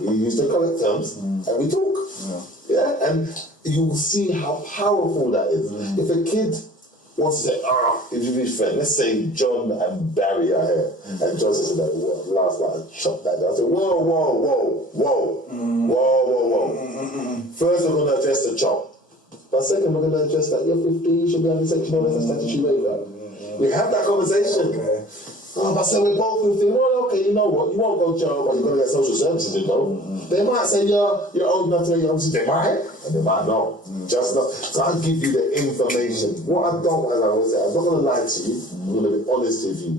We use the correct terms and we talk. Yeah. And you will see how powerful that is. If a kid wants to say, if you be friend, let's say John and Barry are here, and John says that last night I chopped that down. I say, whoa. First we're gonna address the chop. But second we're gonna address that you're 15, you should be having sexual knowledge and statutory rape. We have that conversation. Okay. But so we're both 15. Well, okay, you know what? You won't go to jail, but you're going to get social services, you know. They might say you're old enough to make your own decision. They might, and they might not. Just not. So I'll give you the information. What I don't, as I always say, I'm not going to lie to you. I'm going to be honest with you.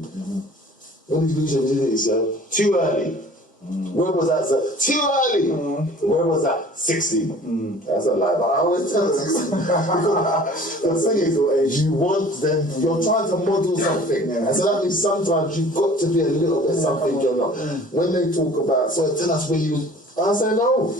When did you lose your virginity, sir? Too early. Where was that, sir? Too early. Where was that? 16. That's a lie, but I always tell them 16. Because the thing is, you want them, you're trying to model something. And so that means sometimes you've got to be a little bit something you're not. When they talk about, so tell us where you, I say no.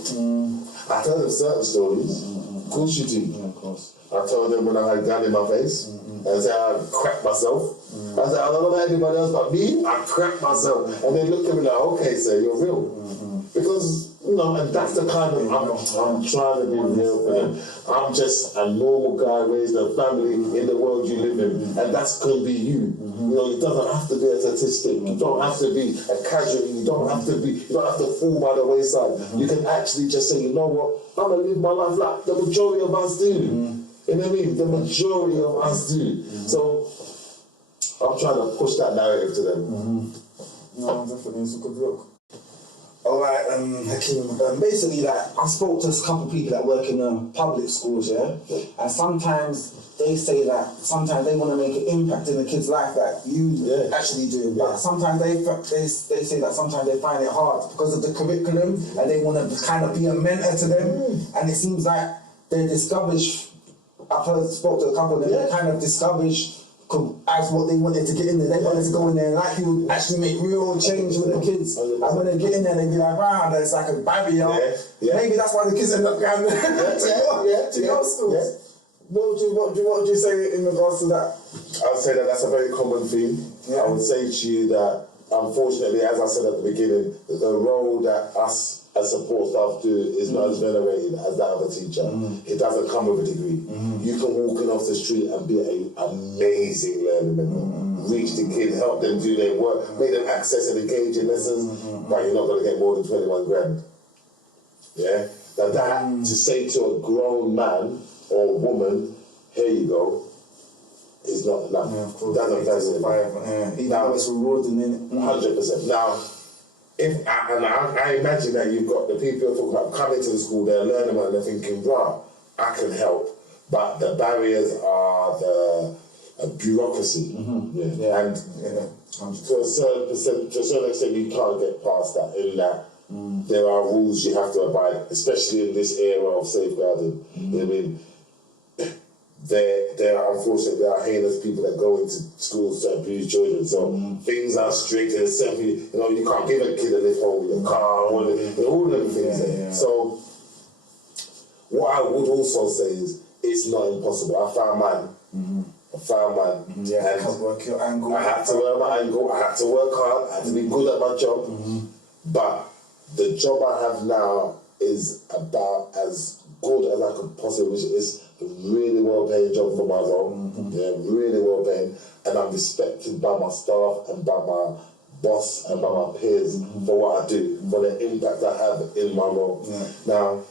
I tell them certain stories. Of course you do. Of course. I told them when I had a gun in my face, and I said I cracked myself. I said, I don't know about anybody else, but me, I crap myself. And they look at me like, okay, sir, you're real. Because, you know, and that's the kind of, I'm trying to be real for them. I'm just a normal guy raised in a family in the world you live in. And that's going to be you. You know, it doesn't have to be a statistic. You don't have to be a casualty. You don't have to fall by the wayside. You can actually just say, you know what, I'm going to live my life like the majority of us do. You know what I mean? The majority of us do. So, I'm trying to push that narrative to them. No, definitely, it's a good look. Alright, Hakeem, basically, like, I spoke to a couple of people that work in public schools, yeah? And sometimes they say that sometimes they want to make an impact in the kid's life that you actually do. But sometimes they say that sometimes they find it hard because of the curriculum and they want to kind of be a mentor to them. And it seems like they're discouraged. I've spoke to a couple of them, they're kind of discouraged as what they wanted to get in there. They wanted to go in there and like you actually make real change with the kids. And when they get in there, they be like, wow, there's like a barrier. Maybe that's why the kids end up going to your schools. What would you say in regards to that? I would say that that's a very common theme. I would say to you that, unfortunately, as I said at the beginning, the role that us as support staff do is not as venerated as that of a teacher. It doesn't come with a degree. You can walk in off the street and be an amazing learner member. Reach the kid, help them do their work, make them access and engage in lessons, but you're not going to get more than 21 grand. Yeah? Now that, to say to a grown man or woman, here you go, is not enough. Yeah, of course. Doesn't fascinate. Even though it's rewarding, innit? 100%. Now, I imagine that you've got the people who are talking about coming to the school, they're learning and they're thinking, wow, I can help. But the barriers are the bureaucracy. And to a certain extent, you can't get past that, in that there are rules you have to abide, especially in this era of safeguarding. You know what I mean? There are, unfortunately, there are heinous people that go into schools to abuse children. So things are strict and simply, you know, you can't give a kid a lift home with a car, all of them things. So what I would also say is, it's not impossible. I found mine. And I had work your angle. I had to work my angle. I had to work hard. I had to be good at my job. But the job I have now is about as good as I could possibly. It's a really well-paying job for my role. Really well-paying, and I'm respected by my staff and by my boss and by my peers for what I do, for the impact I have in my role. Now,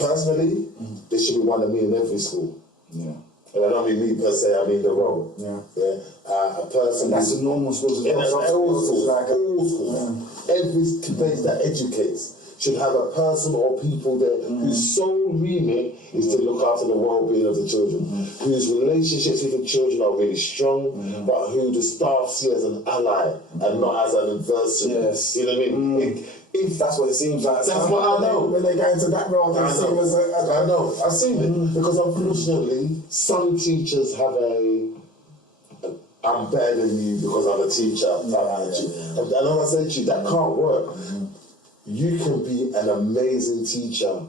personally, there should be one of me in every school. And I don't mean me per se, I mean the role. A person. And that's the normal schools. All schools. Every place that educates should have a person or people there whose sole remit is to look after the well-being of the children, whose relationships with the children are really strong, but who the staff see as an ally and not as an adversary. You know what I mean? If that's what it seems like. That's what I know. When they go into that role, they see as I know. I've seen it. Because unfortunately, some teachers have I'm better than you because I'm a teacher. And as I said to you, that can't work. You can be an amazing teacher,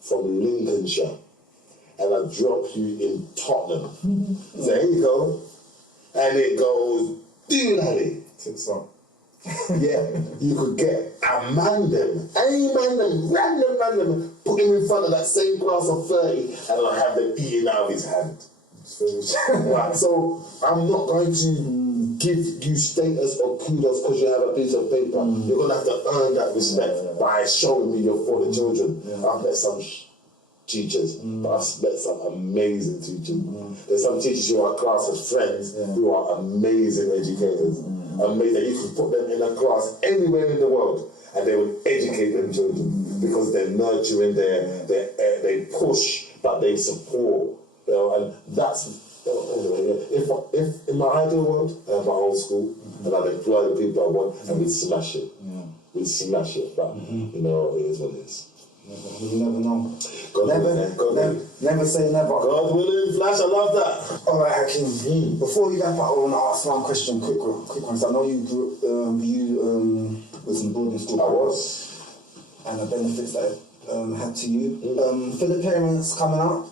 from Lincolnshire, and I drop you in Tottenham. So there you go. And it goes, do Tits up. you could get a random, put him in front of that same class of 30, and I'll have them eating out of his hand. Right, so I'm not going to give you status or kudos because you have a piece of paper. You're going to have to earn that respect by showing me you're for the children. I've met some teachers, but I've met some amazing teachers. There's some teachers who are class as friends who are amazing educators. Amazing. You can put them in a class anywhere in the world and they will educate them children because they're nurturing, they push, but they support. You know, and that's if in my ideal world I have my own school and I'd employ the people I want and we'd smash it. We'd smash it, but you know, it is what it is. You never know. Never say never. God willing, Flash, I love that. Alright, Hakeem. Before we wrap up, I want to ask one question, quick one. So I know you was in boarding school. I was. And the benefits that it had to you. For the parents coming up,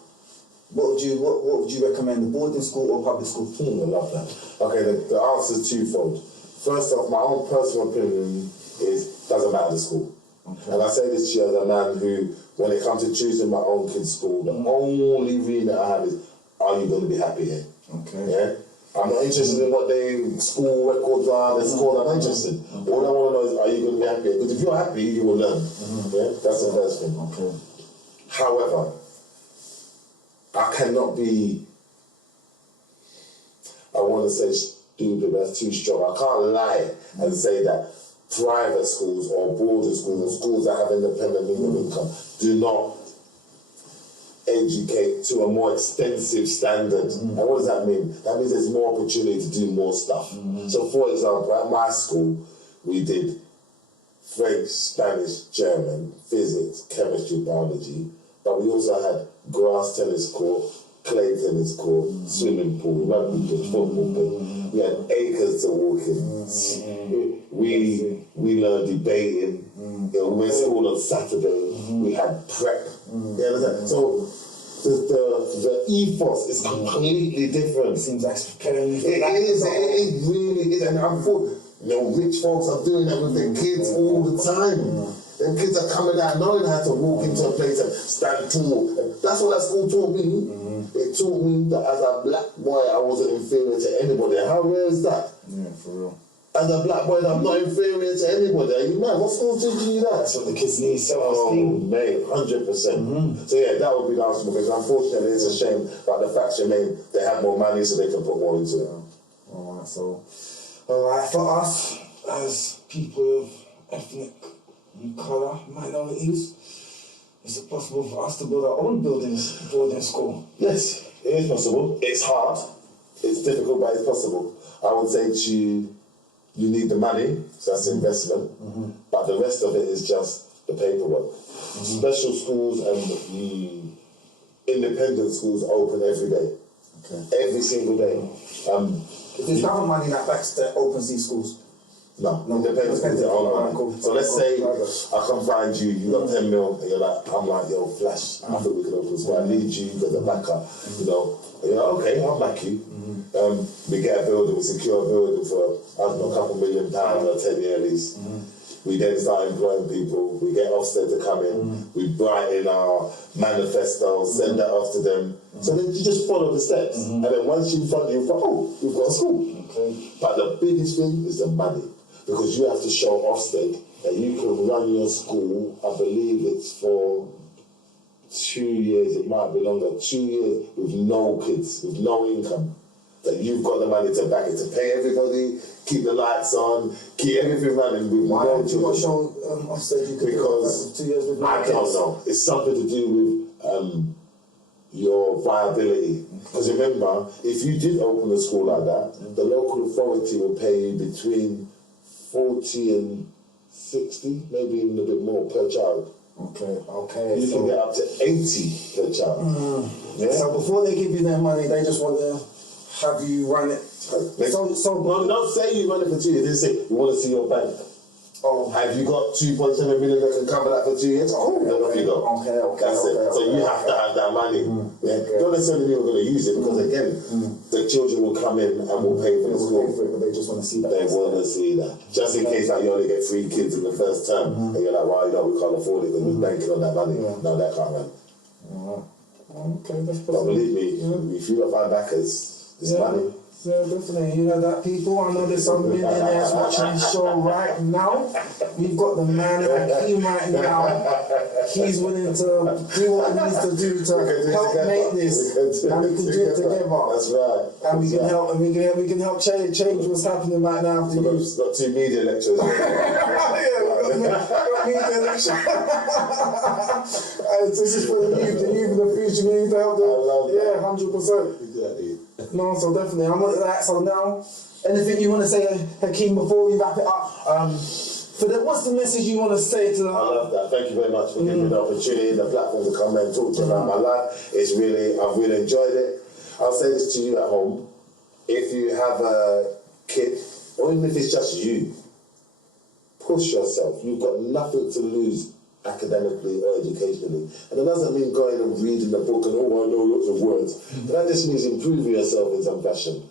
what would you recommend, the boarding school or public school? I love that. Okay, the answer is twofold. First off, my own personal opinion is doesn't matter the school. Okay. And I say this to you as a man who, when it comes to choosing my own kid's school, the only remit I have is, are you going to be happy here? Okay. Yeah? I'm not interested in what their school records are, their score, I'm not interested. All I want to know is, are you going to be happy? Because if you're happy, you will learn. Yeah? That's the first thing. Okay. However, I cannot be, I want to say stupid, but that's too strong. I can't lie and say that private schools or boarding schools or schools that have independent minimum income do not educate to a more extensive standard. And what does that mean? That means there's more opportunity to do more stuff. So for example, at my school, we did French, Spanish, German, physics, chemistry, biology, but we also had grass tennis court, clay tennis court, swimming pool, rugby pitch, football pitch. We had acres to walk in. We learned debating. We went to school on Saturday. We had prep. So the ethos is completely different. It seems like preparing you for it really is. And I thought, rich folks are doing that with their kids all the time. Them kids are coming out knowing how to walk into a place and stand tall. That's what that school taught me. It taught me that as a black boy, I wasn't inferior to anybody. How rare is that? Yeah, for real. As a black boy, I'm not inferior to anybody. Are you mad? What school teaching you that? That's what the kids need, self-esteem. Mate, 100%. So yeah, that would be the answer, because unfortunately it's a shame, but the facts remain, they have more money so they can put more into it. Alright, for us, as people of ethnic colour, minorities, is it possible for us to build our own boarding school? Yes, it is possible. It's hard, it's difficult, but it's possible. I would say to you, you need the money, so that's investment, but the rest of it is just the paperwork. Special schools and independent schools open every day. Okay. Every single day. There's government money that backs the open sea schools? No, independent schools are all cool. So let's say I come find you, you got 10 mil, and you're like, I'm like, yo, Flash, I think we can open a school. I need you, you got the backup, and you're like, okay, I'll back you. We get a building, we secure a building for, I don't know, a couple £1 million or 10-year lease. We then start employing people, we get Ofsted to come in, we write in our manifesto, send that off to them. So then you just follow the steps. And then once you've done, you've got, we've got a school. Okay. But the biggest thing is the money, because you have to show Ofsted that you can run your school, I believe it's for 2 years, it might be longer, 2 years with no kids, with no income. That you've got the money to back it, to pay everybody, keep the lights on, keep everything running with why no don't you not children. show Ofsted you could Because do 2 years with no I don't know. It's something to do with your viability. Because remember, if you did open a school like that, the local authority will pay you between 40 and 60, maybe even a bit more per child. Okay. You can get up to 80 per child. Yeah? So before they give you their money, they just want to have you run it. No, don't say you run it for 2 years. They say you want to see your bank. Have you got 2.7 million that can cover that for 2 years? Then off you go. Okay. That's it. So you have to have that money. Don't necessarily mean we're going to use it, because again, the children will come in and will pay for the school. But they just want to see that. They want to see that. Just in case you only get 3 kids in the first term, and you're like, well, we can't afford it because we're banking on that money. No, that can't run. Okay, that's possible. But believe me, if you don't find backers, it's money. Yeah, definitely. You heard that, people? I know there's some millionaires watching this show right now. We've got the man Hakeem right now. He's willing to do what he needs to do to help make this, and we can do it together. That's right. And we can help, and we can help change what's happening right now after you. Got 2 media lectures. Media lecture. This is for the youth of the future. We need to help them. Yeah, 100%. Exactly. No, so definitely. I'm on that. So now, anything you want to say, Hakeem, before we wrap it up? What's the message you want to say to them? I love that. Thank you very much for giving me the opportunity, the platform to come and talk to you about my life. I've really enjoyed it. I'll say this to you at home. If you have a kid, or even if it's just you, push yourself. You've got nothing to lose academically or educationally. And it doesn't mean going and reading a book and, oh, I know lots of words. But that just means improving yourself in some fashion.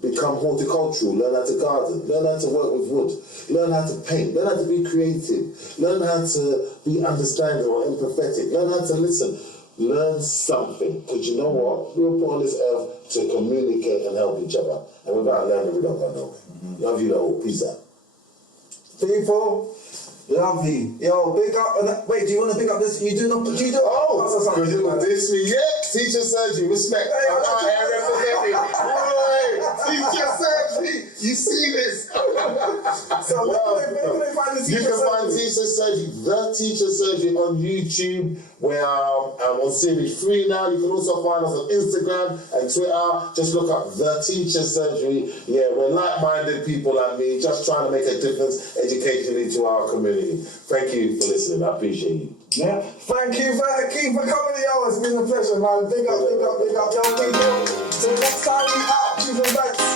Become horticultural, learn how to garden, learn how to work with wood, learn how to paint, learn how to be creative, learn how to be understanding or empathetic, learn how to listen, learn something. Because you know what? We're put on this earth to communicate and help each other. And without learning, we don't go nowhere. Love you all. Peace out. People, lovely. Yo, big up. Wait, do you want to pick up this? You do not. Do you do? Oh, because you got this me, yeah. Teacher surgery, respect. I'm out here representing. Teacher surgery. You see this? So where can they find the teacher surgery? You can find teacher surgery, the teacher surgery on YouTube. We're on series 3 now. You can also find us on Instagram and Twitter. Just look up the teacher surgery. Yeah, we're like-minded people like me, just trying to make a difference educationally to our community. Thank you for listening. I appreciate you. Yeah. Thank you for Hakeem for coming, yo. It's been a pleasure, man. Big up, big up, big up, yo, people. Till next time, we out. Chief and Bantz.